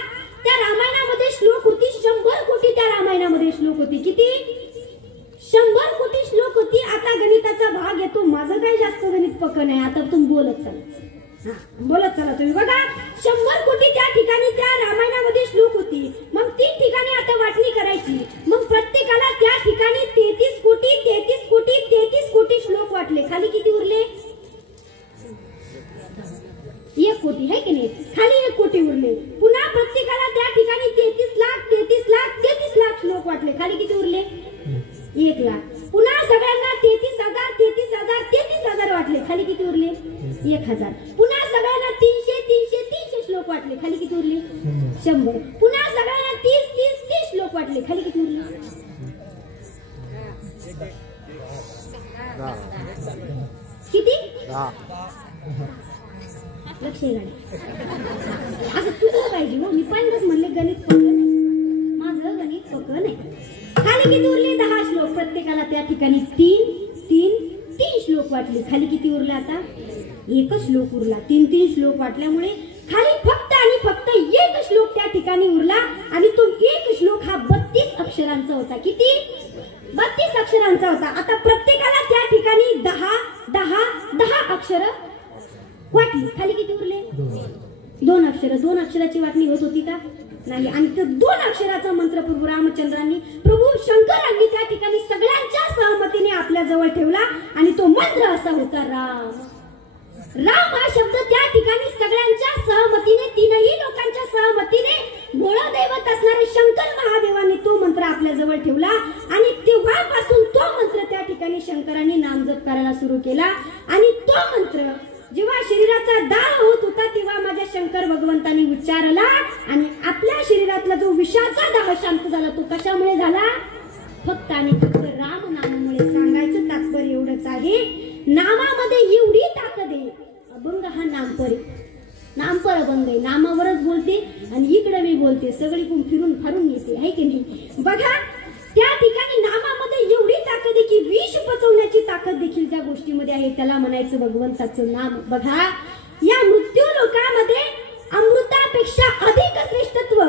त्या रामायणामध्ये श्लोक होती 100 कोटी. त्या रामायणामध्ये श्लोक होती किती? 100 कोटी श्लोक होती. आता गणिताचा भाग येतो. माझं काही जास्त गणित पक्क नाही. आता तुम्ही बोलत चला, बोलत चला तुम्ही. बघा, 100 कोटी त्या ठिकाणी त्या रामायणामध्ये श्लोक होती. मग 3 ठिकाणी आता वाटणी करायची. मग प्रत्येकाला त्या ठिकाणी 33 कोटी 33 कोटी 33 कोटी श्लोक वाटले. खाली किती उरले? 1 कोटी, है की नाही? खाली 1 कोटी उरले. पुन्हा प्रत्येकाला त्या ठिकाणी 33 लाख 33 लाख 33 लाख श्लोक वाटले. खाली किती उरले? 1 लाख. पुन्हा सगळ्यांना 33,000 33,000 33,000 वाटले. खाली किती उरले? 1,000. पुन्हा सगळ्यांना 300 300 300 श्लोक वाटले. खाली किती उरले? 100. पुन्हा सगळ्यांना 30 30 30 श्लोक वाटले. खाली किती उरले? किती? लक्ष आहे. असं चुकलं पाहिजे हो. मी पहिल्यांदाच म्हणले गणित पक्क नाही, माझं गणित पक्क नाही. खाली किती उरले? 10 श्लोक. प्रत्येकाला त्या ठिकाणी 3 3 3 श्लोक वाटले. खाली किती उरले? आता 1 श्लोक उरला. 3 3 श्लोक वाटल्यामुळे खाली फक्त आणि फक्त 1 श्लोक त्या ठिकाणी उरला. आणि तो 1 श्लोक हा 32 अक्षरांचा होता. किती? 32 अक्षरांचा होता. आता प्रत्येकाला त्या ठिकाणी 10 10 10 अक्षर वाटली. खाली किती उरले? 2 अक्षर. 2 अक्षराची वाटणी होत होती का? नाही. आणि तो 2 अक्षराचा मंत्र प्रभू रामचंद्रांनी, प्रभू शंकरांनी त्या ठिकाणी सगळ्यांच्या सहमतीने आपल्या जवळ ठेवला. आणि तो मंत्र असा होता राम. राम हा शब्द त्या ठिकाणी सगळ्यांच्या सहमतीने, तीनही लोकांच्या सहमतीने मूळ दैवत असणारे शंकर महादेवांनी तो मंत्र आपल्या जवळ ठेवला. आणि तेव्हापासून तो मंत्र त्या ठिकाणी शंकरांनी नामजप करायला सुरू केला. आणि तो मंत्र जेव्हा शरीराचा दाह होत होता तेव्हा माझ्या शंकर भगवंतांनी विचारला. आणि आपल्या शरीरातला जो विषाचा दाह शांत झाला तो कशामुळे झाला? फक्त आणि फक्त राम नामामुळे. सांगायचं तात्पर्य एवढंच आहे, नामामध्ये एवढी ताकद आहे. अभंग हा नामपर आहे, नामपर अभंग आहे. नामावरच बोलते आणि इकडे मी बोलते, सगळीकडून फिरून फारून येते, आहे की नाही? बघा, त्या ठिकाणी नामामध्ये एवढी ताकद आहे की विष पचवण्याची ताकद देखील त्या गोष्टीमध्ये आहे. त्याला म्हणायचं भगवंताचं नाम. बघा, या मृत्यू लोकांमध्ये अमृतापेक्षा अधिक श्रेष्ठत्व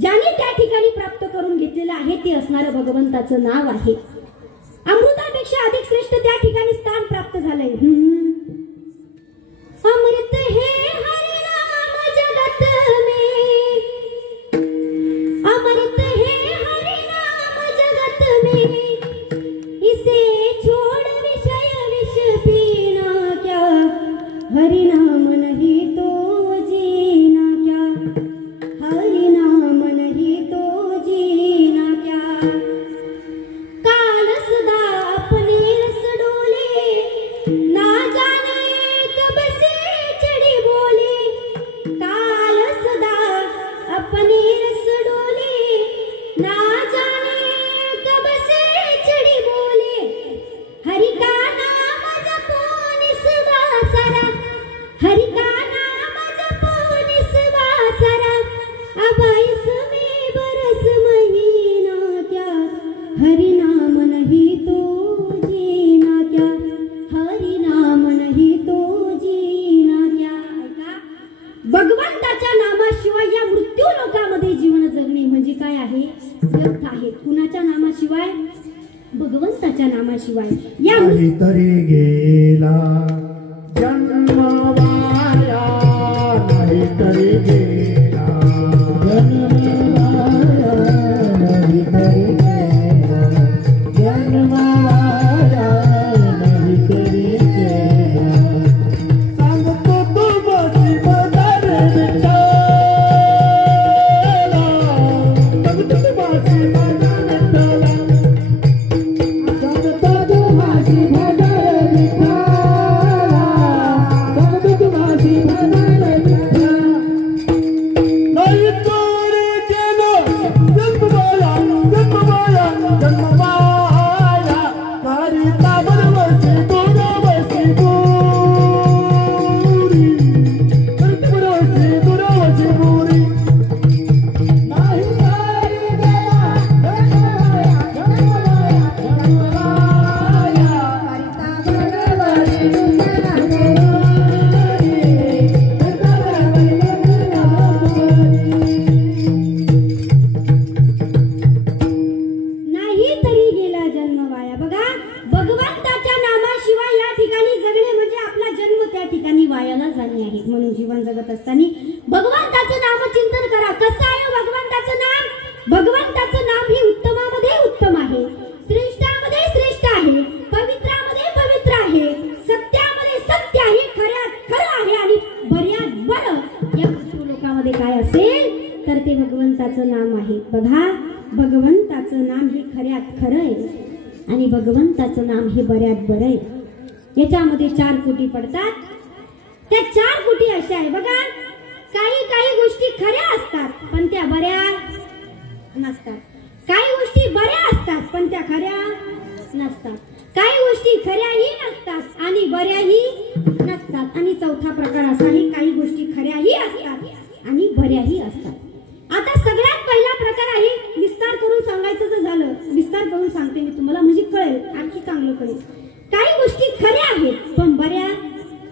ज्याने त्या ठिकाणी प्राप्त करून घेतलेलं आहे ते असणारं भगवंताचं नाव आहे. अमृतापेक्षा अधिक श्रेष्ठ त्या ठिकाणी स्थान प्राप्त झालंय. अमृत है हरि नाम जगत में, अमृत है हरि नाम जगत में, इसे छोड़ विषय विष पीना क्या, हरि नाम नहीं तो जीना क्या, हरि नाम नहीं तो जीना क्या. काल सदा अपने रस डोले, ना जाने कब से चढ़ी भगवंताच्या नामाशिवाय या नाहीतरी गेला जन्म वाया, नाहीतरी गेला जन्म वाया, नाहीतरी गेला जन्म वाया, नाहीतरी गेला. सांगतो तू बसी बदल विठ्ठला, सांगतो तू बसी बदल विठ्ठला, सांगतो तू माझी बदल विठ्ठला, सांगतो तू माझी बदल विठ्ठला. नाही तोरे गेलो जन्म वाया, जन्म वाया, जन्म वाया, कारिता बरवसी दुरावसी बुरी, कारिता बरवसी दुरावसी बुरी. नाही तोरे गेला जन्म वाया, जन्म वाया, जन्म वाया, कारिता बरवसी दुरावसी नाही तरी गेला जन्म वाया. बघा, भगवंताच्या नामाशिवाय या ठिकाणी जगणे म्हणजे आपला जन्म त्या ठिकाणी वायाला जाणे आहे. म्हणून जीवन जगत असताना भगवंताचं नामचिंतन करा. कसं आहे भगवंताचं नाम? भगवंताचं नाम हे उत्तमामध्ये उत्तम आहे, श्रेष्ठामध्ये श्रेष्ठ आहे, पवित्रामध्ये पवित्र आहे, सत्यामध्ये सत्य आहे, खऱ्यात खरं आहे आणि बऱ्यात बरं या लोकांमध्ये काय असेल तर ते भगवंताचं नाम आहे. बघा, भगवंताचं नाम हे खऱ्यात खरं आहे आणि भगवंताचं नाम हे बऱ्यात बरं आहे. याच्यामध्ये 4 कोटी पडतात. त्या 4 कोटी अशा आहे. बघा, काही काही गोष्टी खऱ्या असतात पण त्या बऱ्या नसतात. काही गोष्टी बऱ्या असतात पण त्या खऱ्या नसतात. काही गोष्टी खऱ्याही नसतात आणि बऱ्याही नसतात. आणि चौथा प्रकार असा आहे, काही गोष्टी खऱ्याही असतात आणि बऱ्याही असतात. आता सगळ्यात पहिला प्रकार आहे, विस्तार करून सांगायचं जर झालं, विस्तार करून सांगते मी तुम्हाला म्हणजे कळेल, आणखी चांगलं कळेल. काही गोष्टी खऱ्या आहेत पण बऱ्या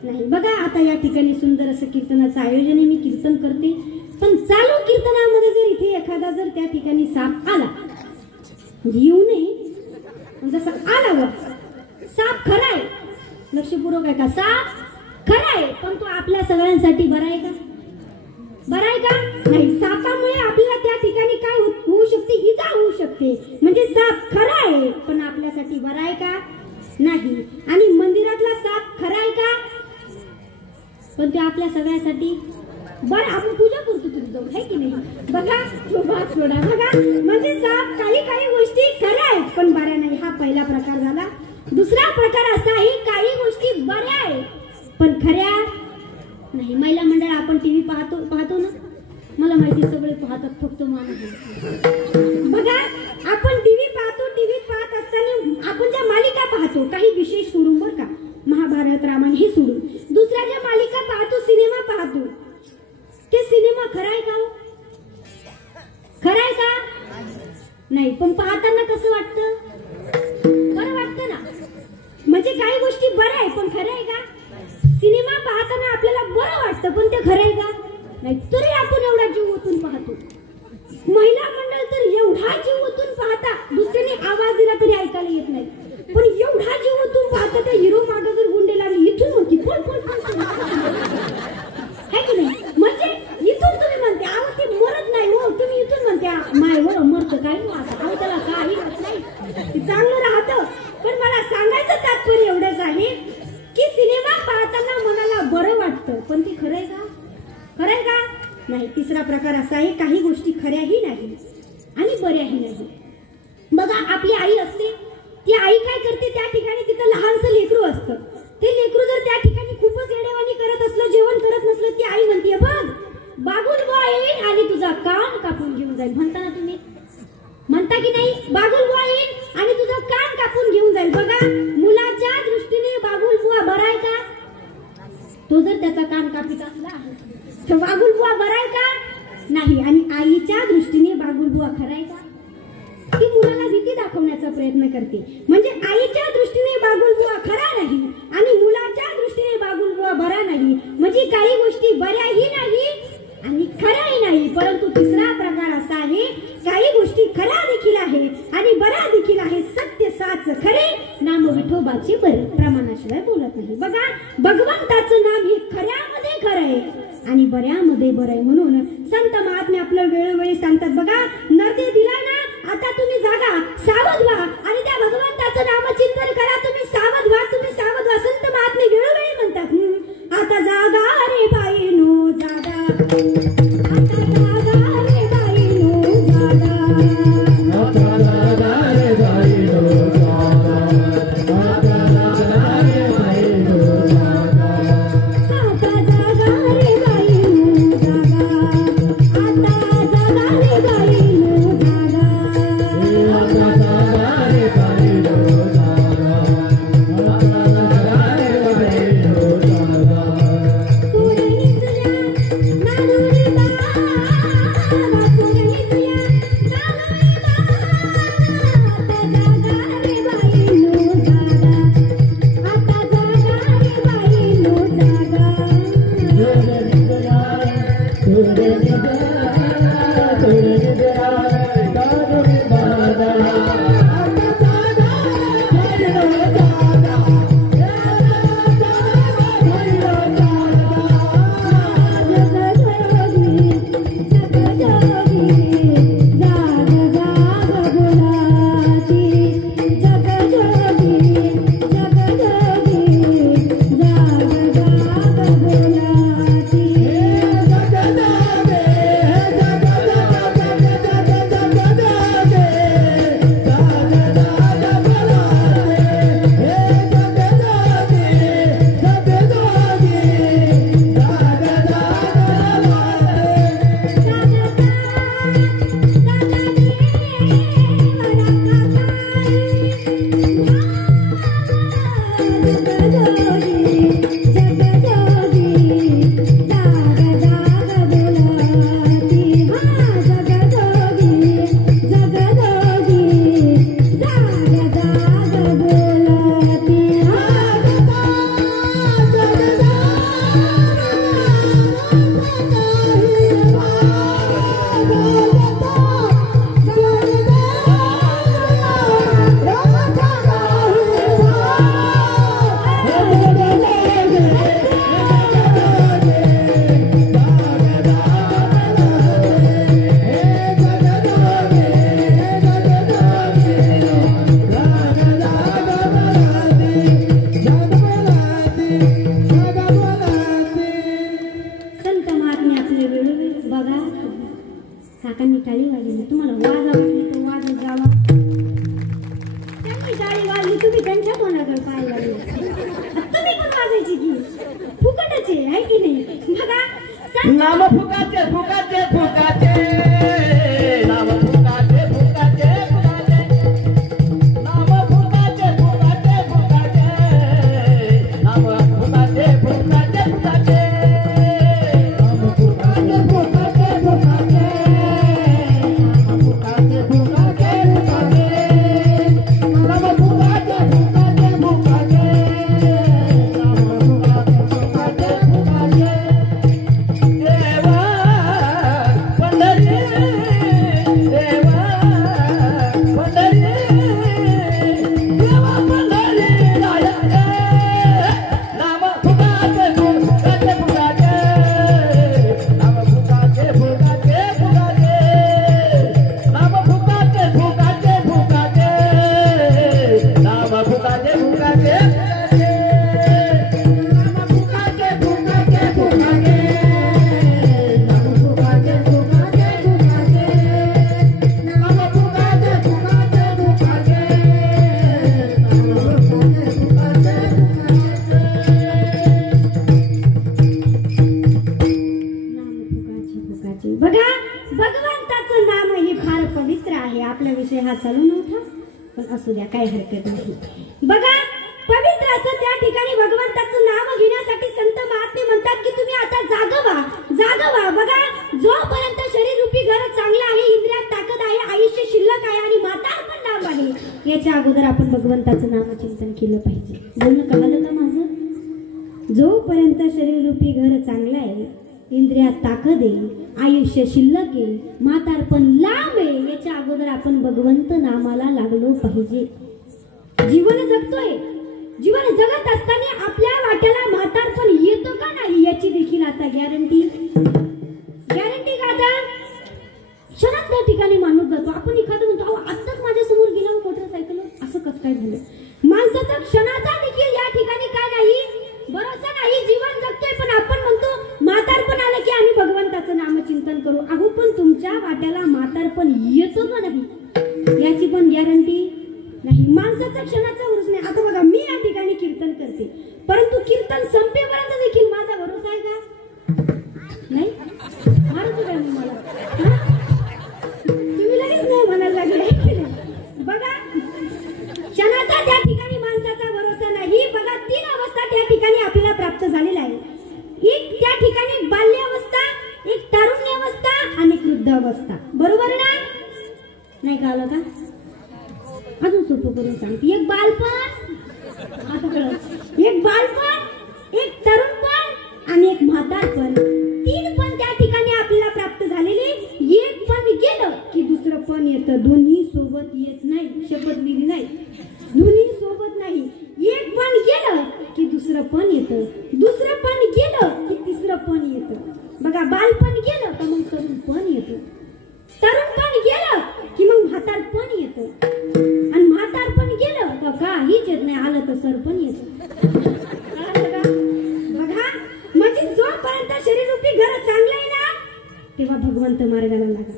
नाही. बघा, आता या ठिकाणी सुंदर असं कीर्तनाचं आयोजन आहे, मी कीर्तन करते पण चालू कीर्तनामध्ये जर इथे एखादा जर त्या ठिकाणी साप आला, येऊ नये जसं आला वर, साप खरा आहे, लक्षपूर्वक आहे का, साप खरा आहे पण तो आपल्या सगळ्यांसाठी बरा आहे का? बरा आहे का? नाही. सापामुळे आपल्याला त्या ठिकाणी काय होऊ शकते, इजा होऊ शकते. म्हणजे साप खरा आहे पण आपल्यासाठी बरा आहे का? नाही. आणि मंदिरातला साप खरा आहे का? पण ते आपल्या सगळ्यासाठी बरं, आपण पूजा करतो तिथे जाऊन, आहे की नाही? बघा, सोडा. बघा, म्हणजे साप काही काही गोष्टी खऱ्या आहेत पण बऱ्या नाही. हा पहिला प्रकार झाला. दुसरा प्रकार असा आहे, काही गोष्टी बऱ्या आहेत पण खऱ्या नाही. महिला मंडळ आपण टीव्ही पाहतो ना, मला माहिती सगळे पाहतात, फक्त माणूस. बघा, आपण टीव्ही पाहतो, टीव्हीत पाहत असताना आपण ज्या मालिका पाहतो, काही विशेष सोडून बरं का, महाभारत रामायण हे सोडून दुसऱ्या ज्या मालिका पाहतो, सिनेमा पाहतो, ते सिनेमा खरा आहे का? खरा आहे का? नाही. पण पाहताना कसं वाटतं? बरं वाटतं ना. म्हणजे काही गोष्टी बऱ्या आहे पण खऱ्या आहे का? सिनेमा पाहताना आपल्याला बरं वाटतं पण ते खरं आहे का? नाही. तरी आपण एवढा जीव ओतून पाहतो. महिला मंडळ तर एवढा जीव ओतून पाहता, दुसऱ्याने आवाज दिला तरी ऐकायला येत नाही, पण एवढा जीव ओतून पाहता त्या हिरो मागे जर गुंडे लागली इथून म्हणते फोन है की नाही? म्हणजे इथून तुम्ही म्हणते अहो ते मरत नाही हो, तुम्ही इथून म्हणते माय हो मरत काही आता अहो त्याला काही होत नाही, चांगलं राहतं. पण मला सांगायचं तात्पर्य एवढंच आहे की सिनेमा पाहताना मनाला बरं वाटतं पण ती खरं आहे का? खरं आहे का? नाही. तिसरा प्रकार असा आहे, काही गोष्टी खऱ्याही नाही आणि बऱ्याही नाही. बघा, आपली आई असते, ती आई काय करते, त्या ठिकाणी तिचं लहानसं लेकरू असतं, ते लेकरू जर त्या ठिकाणी खूपच येडेवाणी करत असलं, जेवण करत नसलं, ती आई म्हणते बघ बागुल बुवा येईल आणि तुझा कान कापून घेऊन जाईल. म्हणता ना तुम्ही, म्हणता की नाही? बागुल बुवा येईल आणि तुझा कान कापून घेऊन जाईल. बघा, मुलाच्या दृष्टीने बागुल बुवा बरा आहे का? तो जर त्याचा कान कापित असला तर बागुल बुवा बरा आहे का? नाही. आणि आईच्या दृष्टीने बागुल बुवा खरा आहे का? ती मुलाला भीती दाखवण्याचा प्रयत्न करते. म्हणजे आईच्या दृष्टीने बागुल बुवा खरा नाही आणि मुलाच्या दृष्टीने बागुल बुवा बरा नाही. म्हणजे काही गोष्टी बऱ्याही नाही आणि खऱ्याही नाही. परंतु तिसरा प्रकार असा आहे, काही गोष्टी खऱ्या देखील आहे आणि बऱ्या देखील आहे. सत्य साच खरे विठोबाची बरी प्रमाणाशिवाय बोलत नाही. बघा भगवंताचं नाम हे खऱ्यामध्ये खरं आहे आणि बऱ्यामध्ये बरं आहे. म्हणून संत महात्मे आपलं वेळोवेळी सांगतात. बघा नरदे दिला ना, आता तुम्ही जागा सावध व्हा आणि त्या भगवंताचं नामचिंतन करा. तुम्ही सावध व्हा, तुम्ही सावध व्हा. संत महात्मे वेळोवेळी म्हणतात आता जागा रे बाईनो जागा, आता जागा रे बाईनो जागा, आता जागा रे बाईनो जागा, आता जागा रे बाईनो जागा, आता जागा रे बाईनो जागा, आता जागा रे बाईनो जागा, आता जागा रे बाईनो जागा, आता जागा रे बाईनो जागा. तुरणी तुझ्या नानुरी बाळा, तुरणी तुझ्या नानुरी बाळा, आता जागा रे बाईनो जागा, आता जागा रे बाईनो जागा. तुरे निजरा, तुरे निजरा, तुरे निजरा, दारुरी बाजा. आता जागा बाईनो जागा, आता जागा बाईनो संत महात्मे आपले वेळोवेळी बघा काकांनी टाळी वाजली. तुम्हाला वाजा वाटली तर वाजत जावा. त्यांनी टाळी वाजली, तुम्ही त्यांच्या तोंडाकडे पाहायला लागले. तुम्ही पण वाजायची की फुकटच आहे की नाही. बघा नाम फुकाचे फुकाचे फुकाचे, नाम फुकाचे फुकाचे फुकाचे, नाम फुकाचे फुकाचे फुकाचे, नाम फुकाचे फुकाचे फुकाचे, नाम फुकाचे फुकाचे फुकाचे, नाम फुकाचे फुकाचे फुकाचे, नाम फुकाचे फुकाचे फुकाचे, नाम फुकाचे फुकाचे फुकाचे. देवा पंढरी, देवा पंढरी, देवा पंढरी राया रे. नाम फुकाचे फुकाचे फुकाचे, नाम फुकाचे फुकाचे फुकाचे, नाम फुकाचे फुकाचे फुकाचे, नाम फुकाचे फुकाचे फुकाचे, नाम फुकाचे फुकाचे फुकाचे, नाम फुकाचे फुकाचे फुकाचे, नाम फुकाचे फुकाचे नाम फुकाची फुकाची. बघा भगवंताचं नाम हे फार पवित्र आहे. आपला विषय हा चालू नव्हता पण असू द्या, काही हरकत नाही. बघा पवित्र असं त्या ठिकाणी भगवंताचं नाव घेण्यासाठी संत महात्मे म्हणतात की तुम्ही आता जागवा जागवा. बघा जोपर्यंत शरीर रूपी घर चांगलं आहे, इंद्रियात ताकद आहे, आयुष्य शिल्लक आहे आणि म्हातारपण लांब आहे, याच्या अगोदर आपण भगवंताचं नामचिंतन केलं पाहिजे. बोलणं कळलं का माझं? जोपर्यंत शरीर रूपी घर चांगलं आहे, इंद्रियात ताकद आहे, आयुष्य शिल्लक आहे, म्हातारपण लांब आहे, याच्या अगोदर आपण भगवंत नामाला लागलो पाहिजे. जीवन जगतोय जीवन जगत असताना आपल्या वाट्याला म्हातारपण येतो का नाही याची देखील आता गॅरंटी का आता क्षणात त्या ठिकाणी माणूस जातो. आपण एखादं म्हणतो अहो आत्ताच माझ्या समोर गेला मोटरसायकल, असं कसं काय झालं? माणसाचा क्षणाचा देखील या ठिकाणी काय नाही, भरोसा नाही. जीवन जगतोय पण आपण म्हणतो म्हातारपण आलं की आम्ही भगवंताचं नामचिंतन करू. अहो पण तुमच्या वाट्याला म्हातारपण येतो का नाही याची पण गॅरंटी नाही. माणसाचा क्षणाचा भरोसा नाही. आता बघा मी या ठिकाणी कीर्तन करते, परंतु कीर्तन संपेपर्यंत देखील माझा भरोसा आहे का? नाही. मारतो काय मला? तुम्ही लगेच नाही म्हणायला लागले. बघा क्षणाचा त्या ठिकाणी माणसाचा भरोसा नाही. बघा 3 अवस्था त्या ठिकाणी आपल्याला प्राप्त झालेल्या आहे. एक त्या ठिकाणी बाल्यावस्था, एक तारुण्यावस्था आणि एक वृद्धावस्था. बरोबर ना? नाही कळलं का? अजून सोपं करून सांगते. एक बालपण, आता कळलं, एक बालपण, एक तरुणपण आणि एक म्हातारपण. 3 पण त्या ठिकाणी आपल्याला प्राप्त झालेले. एक पण गेलं की दुसरं पण येतं. दोन्ही सोबत येत नाही. शपथविधी नाही, दोन्ही सोबत नाही. एक पण गेलं की दुसरं पण येतं, दुसरं पण गेलं की तिसरं पण येतं. बघा बालपण गेलं तर मग तरुण पण येतं, तरुणपण गेलं की मग म्हातारपण येतं, आणि म्हातारपण गेलं तर काहीच येत नाही. आलं तर सर पण येतं. बघा म्हणजे जोपर्यंत शरीररूपी घर चांगलं आहे ना तेव्हा भगवंत मार्गाला लागा,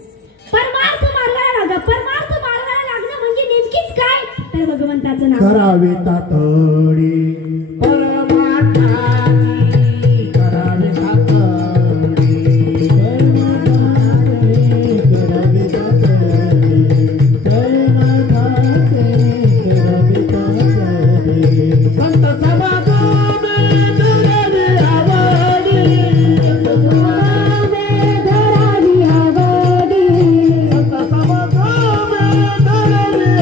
परमार्थ मार्गाला लागा. परमार्थ मार्गाला लागणं म्हणजे नेमकीच काय तर भगवंताचं नाम करावे तातडी परमार्थाची, करावे तातडी परमार्थाची, करावे तातडी परमार्थाची, करावे तातडी. संत समागमे धरावी आवडी, संत समागमे धरावी आवडी, संत समागमे धरावी आवडी,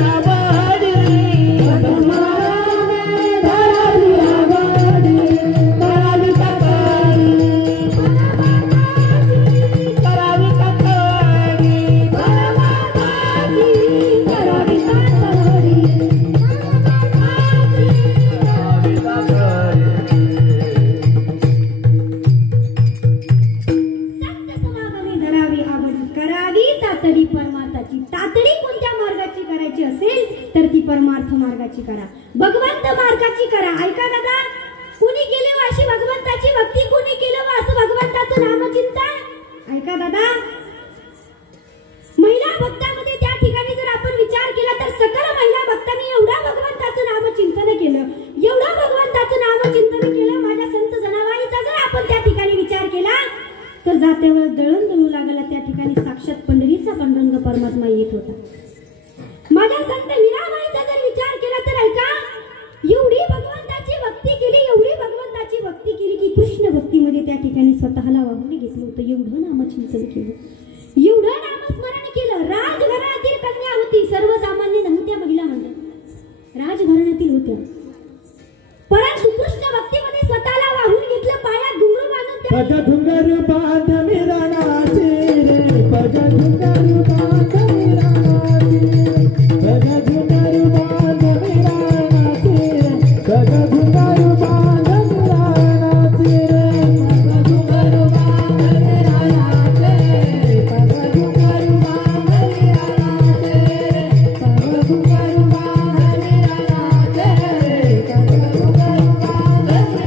संत समागमे धरावी आवडी. करावी तातडी करावी तातडी परमार्थाची, करावी तातडी संत समागमे धरावी आवडी, करावी तातडी परमार्थाची. तातडी कोणत्या मार्गाची करायची असेल तर ती परमार्थ मार्गाची करा, भगवंत मार्गाची करा. ऐका दादा, कुणी केले व अशी भगवंताची भक्ती, कुणी केलं व असं भगवंताचं नामचिंतन. ऐका दादा, महिला भक्तामध्ये त्या ठिकाणी जर आपण विचार केला तर सकल महिला भक्तांनी एवढा भगवंताचं नामचिंतन केलं, एवढं भगवंताचं नामचिंतन केलं. माझ्या संत जनाबाईचा जर आपण त्या ठिकाणी विचार केला तर जातेवर दळण दळू लागला. त्या ठिकाणी साक्षात पंढरीचा पांडुरंग परमात्मा येत होता. माझ्या संत मीराबाईचा जर विचार केला तर ऐका, एवढी भगवंताची भक्ती केली, एवढी भगवंताची भक्ती केली की कृष्ण भक्तीमध्ये त्या ठिकाणी स्वतःला वाहून घेतलं होतं. एवढं नामचिंतन केलं, एवढं नामस्मरण केलं. राजघराण्यातील कन्या होती, सर्वसामान्य नव्हत्या महिला म्हणतात, राजघराण्यातील होत्या, परंतु कृष्ण भक्तीमध्ये स्वतःला वाहून घेतलं. पायात घुंगरू बांधून त्या पग घुंगरू बांध मिरणाचे रे, पग घुंगरू बांध मिरणाचे, पग घुंगरू बांध मिरणाचे, पग घुंगरू बांध मिरणाचे रे, पग घुंगरू बांध मिरणाचे, पग घुंगरू बांध मिरणाचे, पग घुंगरू बांध मिरणाचे, पग घुंगरू बांध मिरणाचे.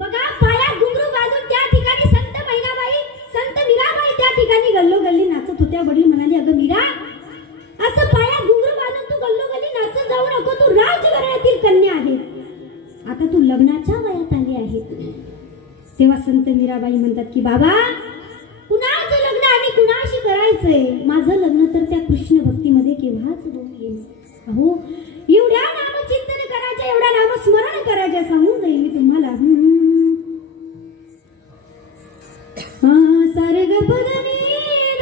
बघा पायात घुंगरू बांधून त्या ठिकाणी संत महिनाबाई, संत मीराबाई त्या ठिकाणी गल्लोगल्ली नाचत होत्या. वडील म्हणाले, अगं मीरा, असं पायात घुंगरू बांधून तू गल्लोगल्ली नाचत जाऊ नको. तू राजघराण्यातील कन्या आहे, आता तू लग्नाच्या वयात आली आहे. तेव्हा संत मीराबाई म्हणतात की बाबा, कुणाचं लग्न आणि कुणाशी करायचंय? माझं लग्न तर त्या कृष्ण भक्तीमध्ये केव्हाच होऊन येईल. अहो एवढ्या नामचिंतन करायचं, एवढ्या नामस्मरण करायचं सांगून जाईल मी तुम्हाला. सारे ग पद नी ग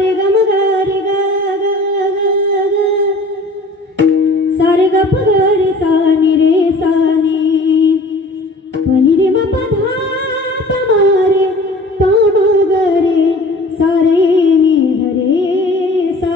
रे ग म ग रे ग ग ग, सारे ग प ग रे सा नि रे सा नि, प नि रे म प धा प म रे प म ग रे सा रे नि ध रे सा.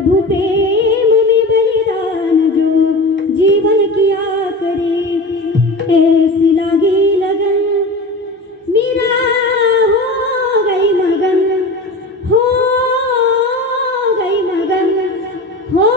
प्रभु प्रेम में बलिदान जो जीवन किया करे ऐसी लगी लगन मीरा हो गई मगन हो गई मगन हो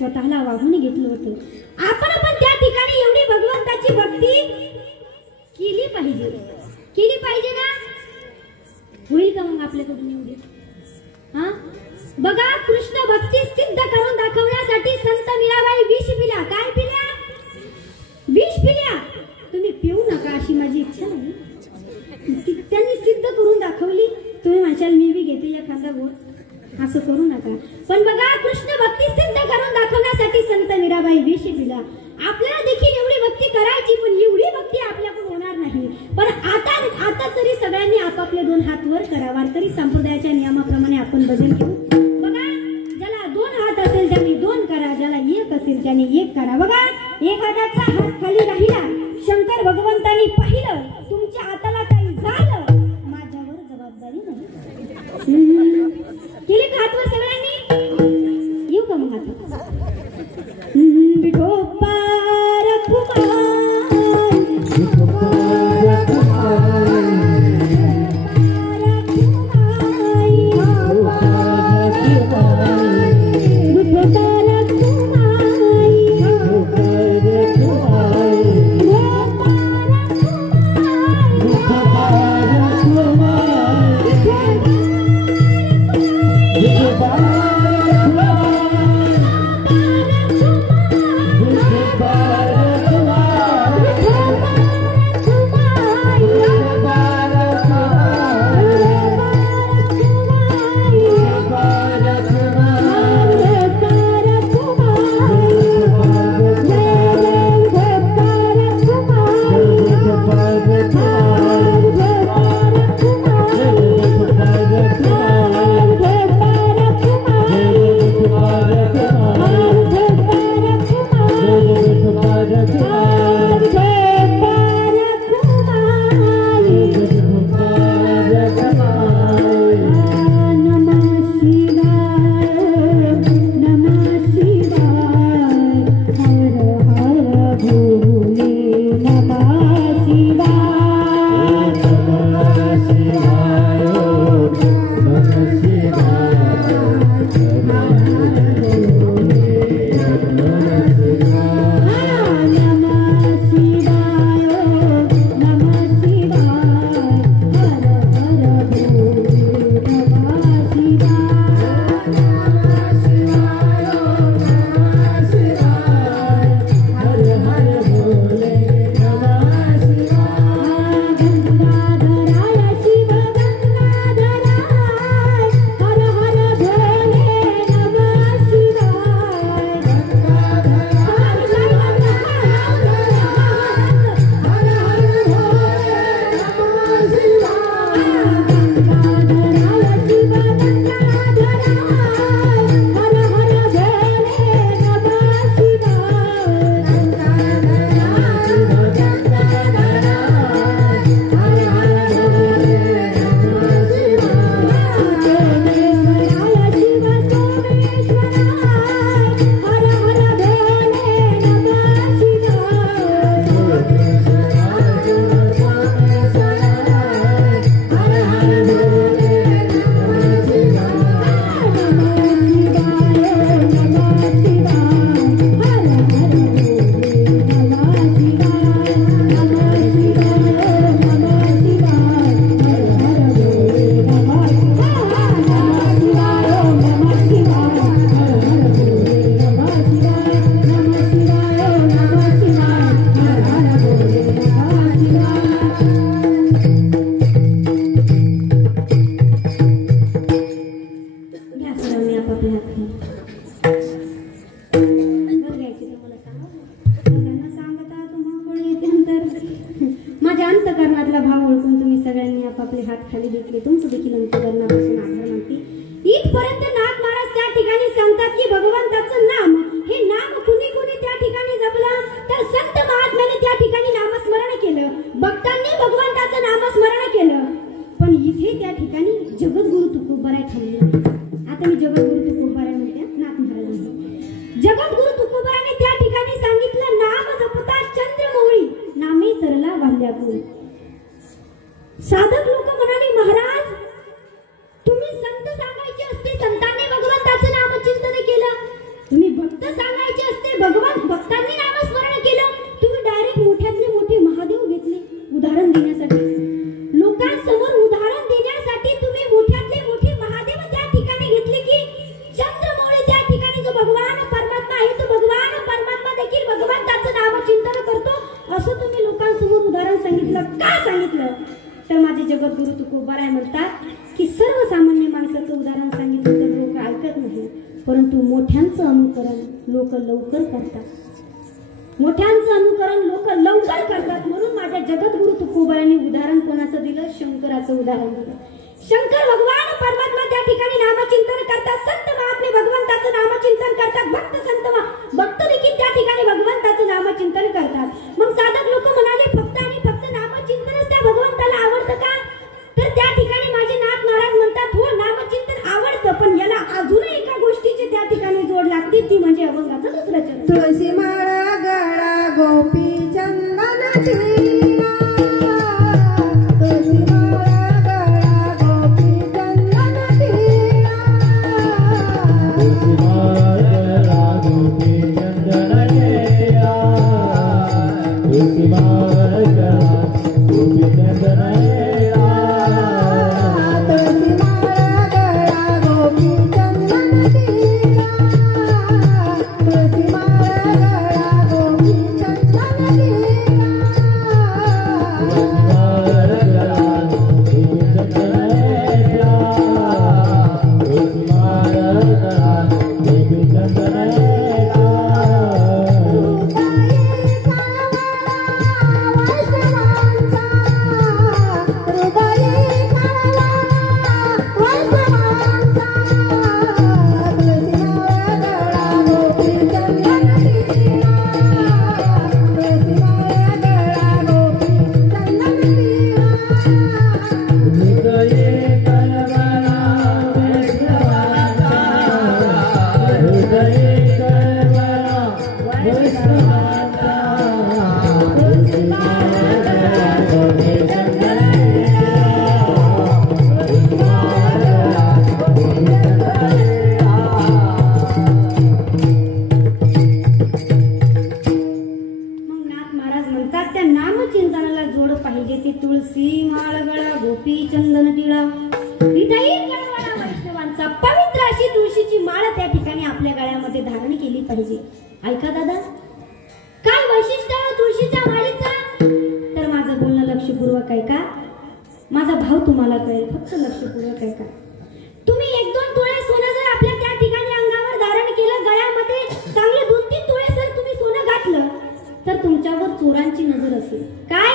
स्वतःला वाहून घेतलं होतं. आपण पण त्या ठिकाणी एवढी भगवंताची भक्ती केली पाहिजे ना. होईल का मग आपल्याकडून एवढे? हा बघा, कृष्ण भक्ती सिद्ध करून दाखवण्यासाठी संत मीराबाई विष पिल्या. काय पिल्या? विष पिल्या. तुम्ही पिऊ नका अशी माझी इच्छा नाही. त्यांनी सिद्ध करून दाखवली. तुम्ही म्हणशाल मी बी घेते एखादा गोड, असं करू नका. पण बघा, कृष्ण भक्ती सिद्ध करून दाखवण्यासाठी संत मीराबाई विष पिला. आपल्याला देखील एवढी भक्ती करायची, पण एवढी भक्ती आपल्याकडून होणार नाही. पण आता तरी सगळ्यांनी आपापले दोन हात वर करा. वारकरी संप्रदायाच्या नियमाप्रमाणे आपण बदल घेऊ. बघा, ज्याला दोन हात असेल त्यांनी दोन करा, ज्याला एक असेल त्यांनी एक करा. बघा, एक हाताचा हात खाली राहिला, शंकर भगवंतांनी पाहिलं तुमच्या हाताला काही झालं, माझ्यावर जबाबदारी नाही. केले का हातवर सगळ्यांनी? येऊ का मग हात? विठोबा रखुमाई, माझ्या अंतकरणातला भाव ओळखून तुम्ही सगळ्यांनी आपापले हात खाली घेतले. तुमचं देखील अंतकरणापासून आभार मानते. इथपर्यंत नाथ महाराज त्या ठिकाणी सांगतात की भगवंताचं नाम हे नाम कुणी कुणी त्या ठिकाणी जपलं तर संत महात्म्याने त्या ठिकाणी नामस्मरण केलं, भक्तांनी भगवंताचं नामस्मरण केलं. पण इथे त्या ठिकाणी जगद्गुरु तुकोबाराय थांबले. आता मी जगद्गुरु तुकोबाराय म्हणते, नाथ महाराज जगद्गुरु तुकोबाराने त्या ठिकाणी सांगितलं नाम जपता चंद्रमौळी नामे सरला वाल्या कोण. साधक लोक म्हणाले महाराज तुम्ही संत सांगायचे असते संतांनी भगवंताचं नामचिंतन केलं, तुम्ही भक्त सांगायचे असते भक्तांनी नामस्मरण केलं, तुम्ही डायरेक्ट मोठ्यातले मोठे महादेव घेतले उदाहरण देण्यासाठी. लोकांसमोर उदाहरण देण्यासाठी तुम्ही मोठ्यातले मोठे महादेव त्या ठिकाणी घेतले की चंद्रमौळी त्या ठिकाणी जो भगवान परमात्मा आहे तो भगवान परमात्मा देखील भगवंताचं नामचिंतन करतो असं तुम्ही लोकांसमोर उदाहरण सांगितलं. का सांगितलं तर माझे जगद्गुरु तुकोबाराय म्हणतात की सर्वसामान्य माणसाचं उदाहरण सांगितलं तर लोक ऐकत नाही, परंतु मोठ्यांचं अनुकरण लोक लवकर करतात. मोठ्यांचं अनुकरण लोक लवकर करतात. म्हणून माझ्या जगद्गुरु तुकोबारायांनी उदाहरण कोणाचं दिलं? शंकराचं उदाहरण दिलं. शंकर भगवान परमात्मा त्या ठिकाणी नामचिंतन करतात, संत महात्मे भगवंताचं नामचिंतन करतात, भक्त देखील त्या ठिकाणी भगवंताचं नामचिंतन करतात. मग साधक लोक म्हणाले फक्त आणि फक्त नामचिंतनच त्या भगवंताला आवडतं का? तर त्या ठिकाणी माझे नाथ महाराज म्हणतात हो नामचिंतन आवडतं, पण याला अजून एका गोष्टीची त्या ठिकाणी जोड लागते, ती म्हणजे अभंगाचं दुसरं चरण. तुळशी माळा गळा गोपी चंदन टिळा, तुळशी माळा गळा गोपी चंदन टिळा, तुळशी माळा गळा गोपी चंदन टिळा, तुळशी माळा गळा गोपी चंदन टिळा, तुळशी माळा गळा गोपी चंदन टिळा, तुळशी माळा गळा गोपी चंदन पवित्र अशी तुळशीची माळ त्या ठिकाणी आपल्या गळ्यामध्ये धारण केली पाहिजे. ऐका दादा काय वैशिष्ट्य आहे तुळशीच्या माळेचं? तर माझं बोलणं लक्षपूर्वक ऐका, माझा भाव तुम्हाला कळेल, फक्त लक्षपूर्वक ऐका. तुम्ही 1-2 तोळे सोनं जर आपल्या त्या ठिकाणी अंगावर धारण केलं, गळ्यामध्ये चांगले 2-3 तोळे जर तुम्ही सोनं घातलं तर तुमच्यावर चोरांची नजर असेल. काय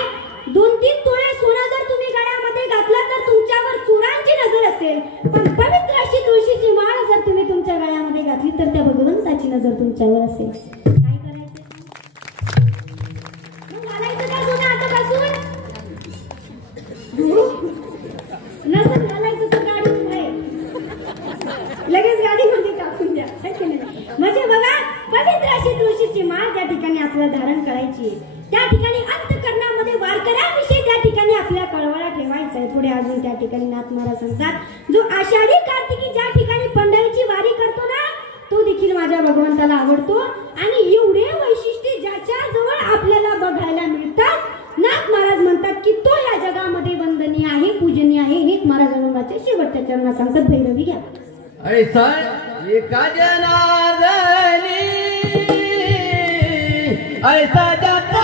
2-3 तोळे सोनं जर तुम्ही गळ्यामध्ये घातलं तर तुमच्यावर चोरांची नजर असेल. पण पवित्र अशी तुळशीची माळ जर तुम्ही तुमच्या गळ्यामध्ये घातली तर त्या भगवंताची नजर तुमच्यावर असेल. काय करायचं? मग घालायचं का सोनं आतापासून? नसं घालायचं तर गाडी आहे, लगेच गाडीमध्ये टाकून द्या. म्हणजे बघा पवित्र अशी तुळशीची माळ त्या ठिकाणी आपल्याला धारण करायची. त्या ठिकाणी अंतःकरणामध्ये वारकऱ्यांविषयी त्या ठिकाणी आपल्या कळवळा ठेवायचा आहे. पुढे अजून त्या ठिकाणी नाथ महाराज सांगतात जो आषाढी कार्तिकी ज्या ठिकाणी पंढरीची वारी करतो ना तो देखील माझ्या भगवंताला आवडतो. आणि एवढे वैशिष्ट्य ज्याच्या जवळ आपल्याला बघायला मिळतात, नाथ महाराज म्हणतात की तो या जगामध्ये वंदनीय आहे, पूजनीय आहे. हेच महाराज अभंगाच्या शेवटच्या चरणात सांगतात. भैरवी घ्या. ऐसा एका जनार्दनी ऐसा जाता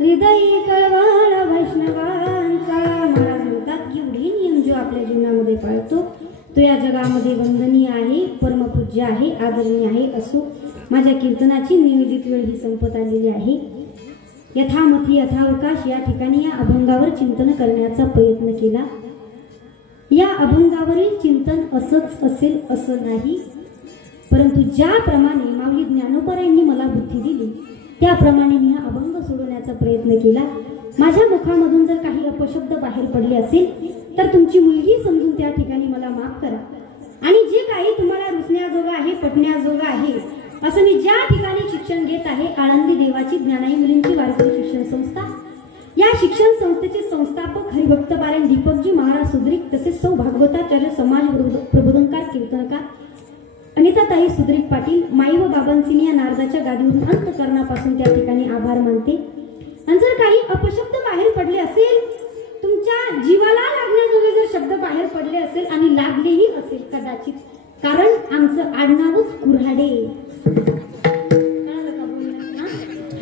हृदयी कळवळ वैष्णवांचा. महाराज म्हणतात की एवढे नियम जो आपल्या जीवनामध्ये पाळतो तो या जगामध्ये वंदनीय आहे, परमपूज्य आहे, आदरणीय आहे. असो माझ्या कीर्तनाची नियोजित वेळ ही संपत आलेली आहे. यथामती यथावकाश या ठिकाणी या अभंगावर चिंतन करण्याचा प्रयत्न केला. या अभंगावरील चिंतन असंच असेल असं नाही, परंतु ज्याप्रमाणे माऊली ज्ञानोबरायांनी मला बुद्धी दिली त्याप्रमाणे मी हा अभंग सोडवण्याचा प्रयत्न केला. माझ्या मुखामधून जर काही अपशब्द बाहेर पडले असेल तर तुमची मुलगी समजून त्या ठिकाणी मला माफ करा. आणि जे काही तुम्हाला रुचण्याजोगं आहे, पटण्याजोगं आहे, असं मी ज्या ठिकाणी शिक्षण घेत आहे, आळंदी देवाची ज्ञानाई मुलींची वारकरी शिक्षण संस्था, या शिक्षण संस्थेचे संस्थापक हरिभक्त पारायण दीपकजी महाराज सुद्रिक, तसेच सौ भागवताचार्य समाज प्रबोधनकार कीर्तनकार अनिताताई सुद्रिक पाटील, माई व बाबांची मी या नारदाच्या गादीवरून अंतकरणापासून त्या ठिकाणी आभार मानते. आणि जर काही अपशब्द बाहेर पडले असेल, तुमच्या जीवाला लागण्याजोगे जर शब्द बाहेर पडले असेल आणि लागलेही असेल कदाचित, कारण आमचं आडनावच कुऱ्हाडे,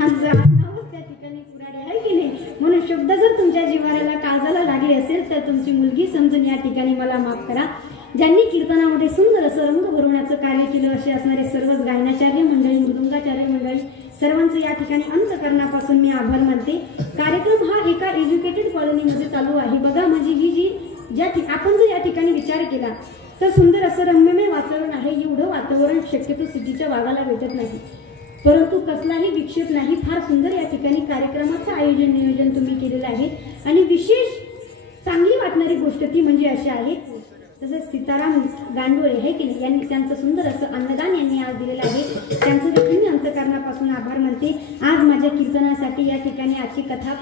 आमचं आडनावच त्या ठिकाणी कुऱ्हाडे आहे की नाही. म्हणून शब्द जर तुमच्या जिव्हाळ्याला काळजाला लागले असेल तर तुमची मुलगी समजून या ठिकाणी मला माफ करा. ज्यांनी कीर्तनामध्ये सुंदर असं रंग भरवण्याचं कार्य केलं असे असणारे सर्वच गायनाचार्य मंडळी, मृदुंगाचार्य मंडळी, सर्वांचं या ठिकाणी अंतकरणापासून मी आभार मानते. कार्यक्रम हा एका एज्युकेटेड कॉलनीमध्ये चालू आहे. बघा म्हणजे ही जी आपण जर या ठिकाणी विचार केला तर सुंदर असं रम्यमय वातावरण आहे. एवढं वातावरण शक्यतो सिटीच्या भागाला भेटत नाही, परंतु कसलाही विक्षेप नाही. फार सुंदर या ठिकाणी कार्यक्रमाचं आयोजन नियोजन तुम्ही केलेलं आहे. आणि विशेष चांगली वाटणारी गोष्ट ती म्हणजे अशी आहे, तसंच सीताराम गांडोळे आहे की नाही, यांनी त्यांचं सुंदर असं अन्नदान यांनी आज दिलेलं आहे. त्यांचं देखील मी अंतकरणापासून आभार मानते. आज माझ्या कीर्तनासाठी या ठिकाणी आजची कथा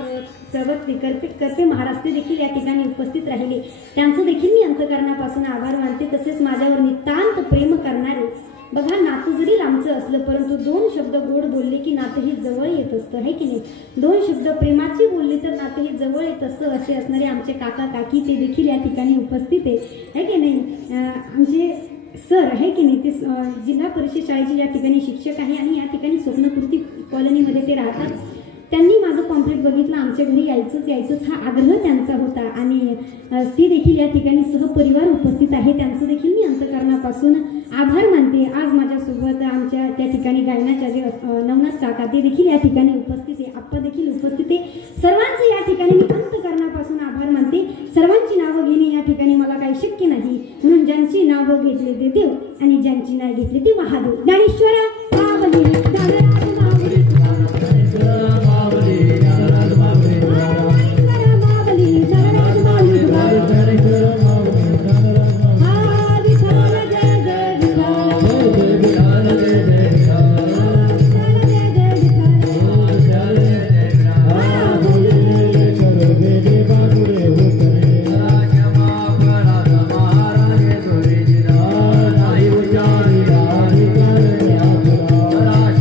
प्रवक्ते करपे महाराज ते देखील या ठिकाणी उपस्थित राहिले, त्यांचं देखील मी अंतकरणापासून आभार मानते. तसेच माझ्यावर नितांत प्रेम करणारे, बघा नातं जरी लांबचं असलं परंतु दोन शब्द गोड बोलले की नातं हे जवळ येत असतं आहे की नाही. दोन शब्द प्रेमाची बोलली तर नातं हे जवळ येत असतं. असे असणारे आमचे काका काकी ते देखील या ठिकाणी उपस्थित आहे की नाही. आमचे सर आहे की नाही, ते जिल्हा परिषद शाळेचे या ठिकाणी शिक्षक आहे आणि या ठिकाणी स्वप्नपूर्ती कॉलनीमध्ये ते राहतात. त्यांनी माझं कॉम्प्लेट बघितलं, आमच्या घरी यायचंच हा आग्रह त्यांचा होता आणि ती देखील या ठिकाणी सहपरिवार उपस्थित आहे. त्यांचं देखील मी अंतकरणापासून आभार मानते. आज माझ्यासोबत आमच्या त्या ठिकाणी गायनाचार्य नवनाथ काका ते देखील या ठिकाणी उपस्थित आहे, आप्पा देखील उपस्थित आहे. सर्वांचं या ठिकाणी मी अंतकरणापासून आभार मानते. सर्वांची नावं घेणे या ठिकाणी मला काही शक्य नाही, म्हणून ज्यांची नावं घेतले ते देव आणि ज्यांची नाही घेतली ते महादेव. ज्ञानेश्वरा मावली ज्ञानराज मावली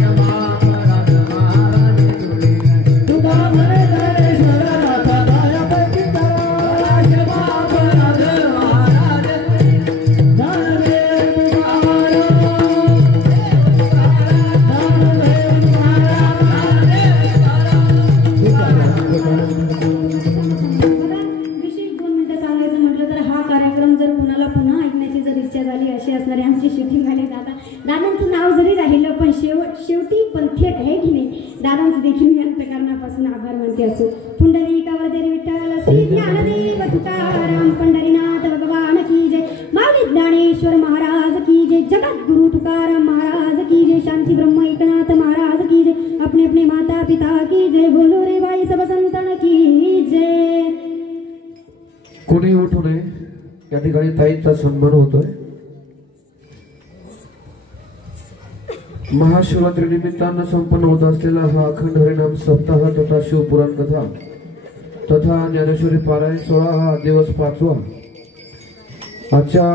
Rama वर्षाचे असणारे आमचे शूटिंग वाले दादांचं नाव जरी राहिलं पण शेवटी पण थेट आहे की नाही दादांचं देखील मी अंतकरणापासून आभार मानते असो. पुंडलिकावरती विठ्ठल श्री ज्ञानदेव तुकाराम पंढरीनाथ भगवान की जय. माऊली ज्ञानेश्वर महाराज की जय. जगद्गुरु तुकाराम महाराज की जय. शांती ब्रह्म एकनाथ महाराज की जय. अपने अपने माता पिता की जय. बोलो रे बाई सब संतन की जय. कोणी उठू नये. या ठिकाणी ताईंचा सन्मान होतोय. महाशिवरात्री निमित्तानं संपन्न होत असलेला हा अखंड हरिनाम सप्ताह तथा शिवपुराण कथा तथा ज्ञानेश्वरी पारायण सोहळा हा दिवस 5वा. आजच्या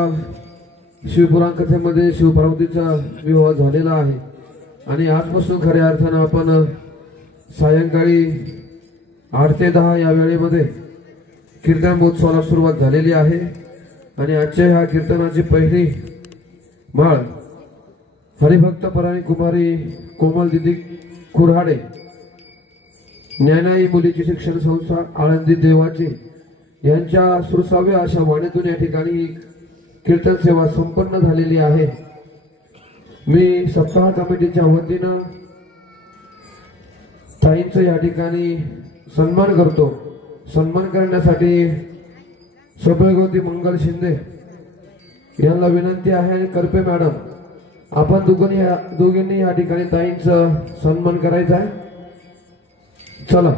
शिवपुराण कथेमध्ये शिवपार्वतीचा विवाह झालेला आहे आणि आजपासून खऱ्या अर्थानं आपण सायंकाळी 8 ते 10 या वेळेमध्ये कीर्तन महोत्सवाला सुरुवात झालेली आहे आणि आजच्या ह्या कीर्तनाची पहिली माळ हरिभक्त परायण कुमारी कोमल दिदी कुऱ्हाडे ज्ञानाई मुलीची शिक्षण संस्था आळंदी देवाची यांच्या सुरसाव्या अशा वाणीतून या ठिकाणी कीर्तन सेवा संपन्न झालेली आहे. मी सप्ताह कमिटीच्या वतीनं ताईंचं या ठिकाणी सन्मान करतो. सन्मान करण्यासाठी सौभाग्यवती मंगल शिंदे यांना विनंती आहे आणि करपे मॅडम आपण दोघांनी या ठिकाणी ताईंचं सन्मान करायचा आहे. चला.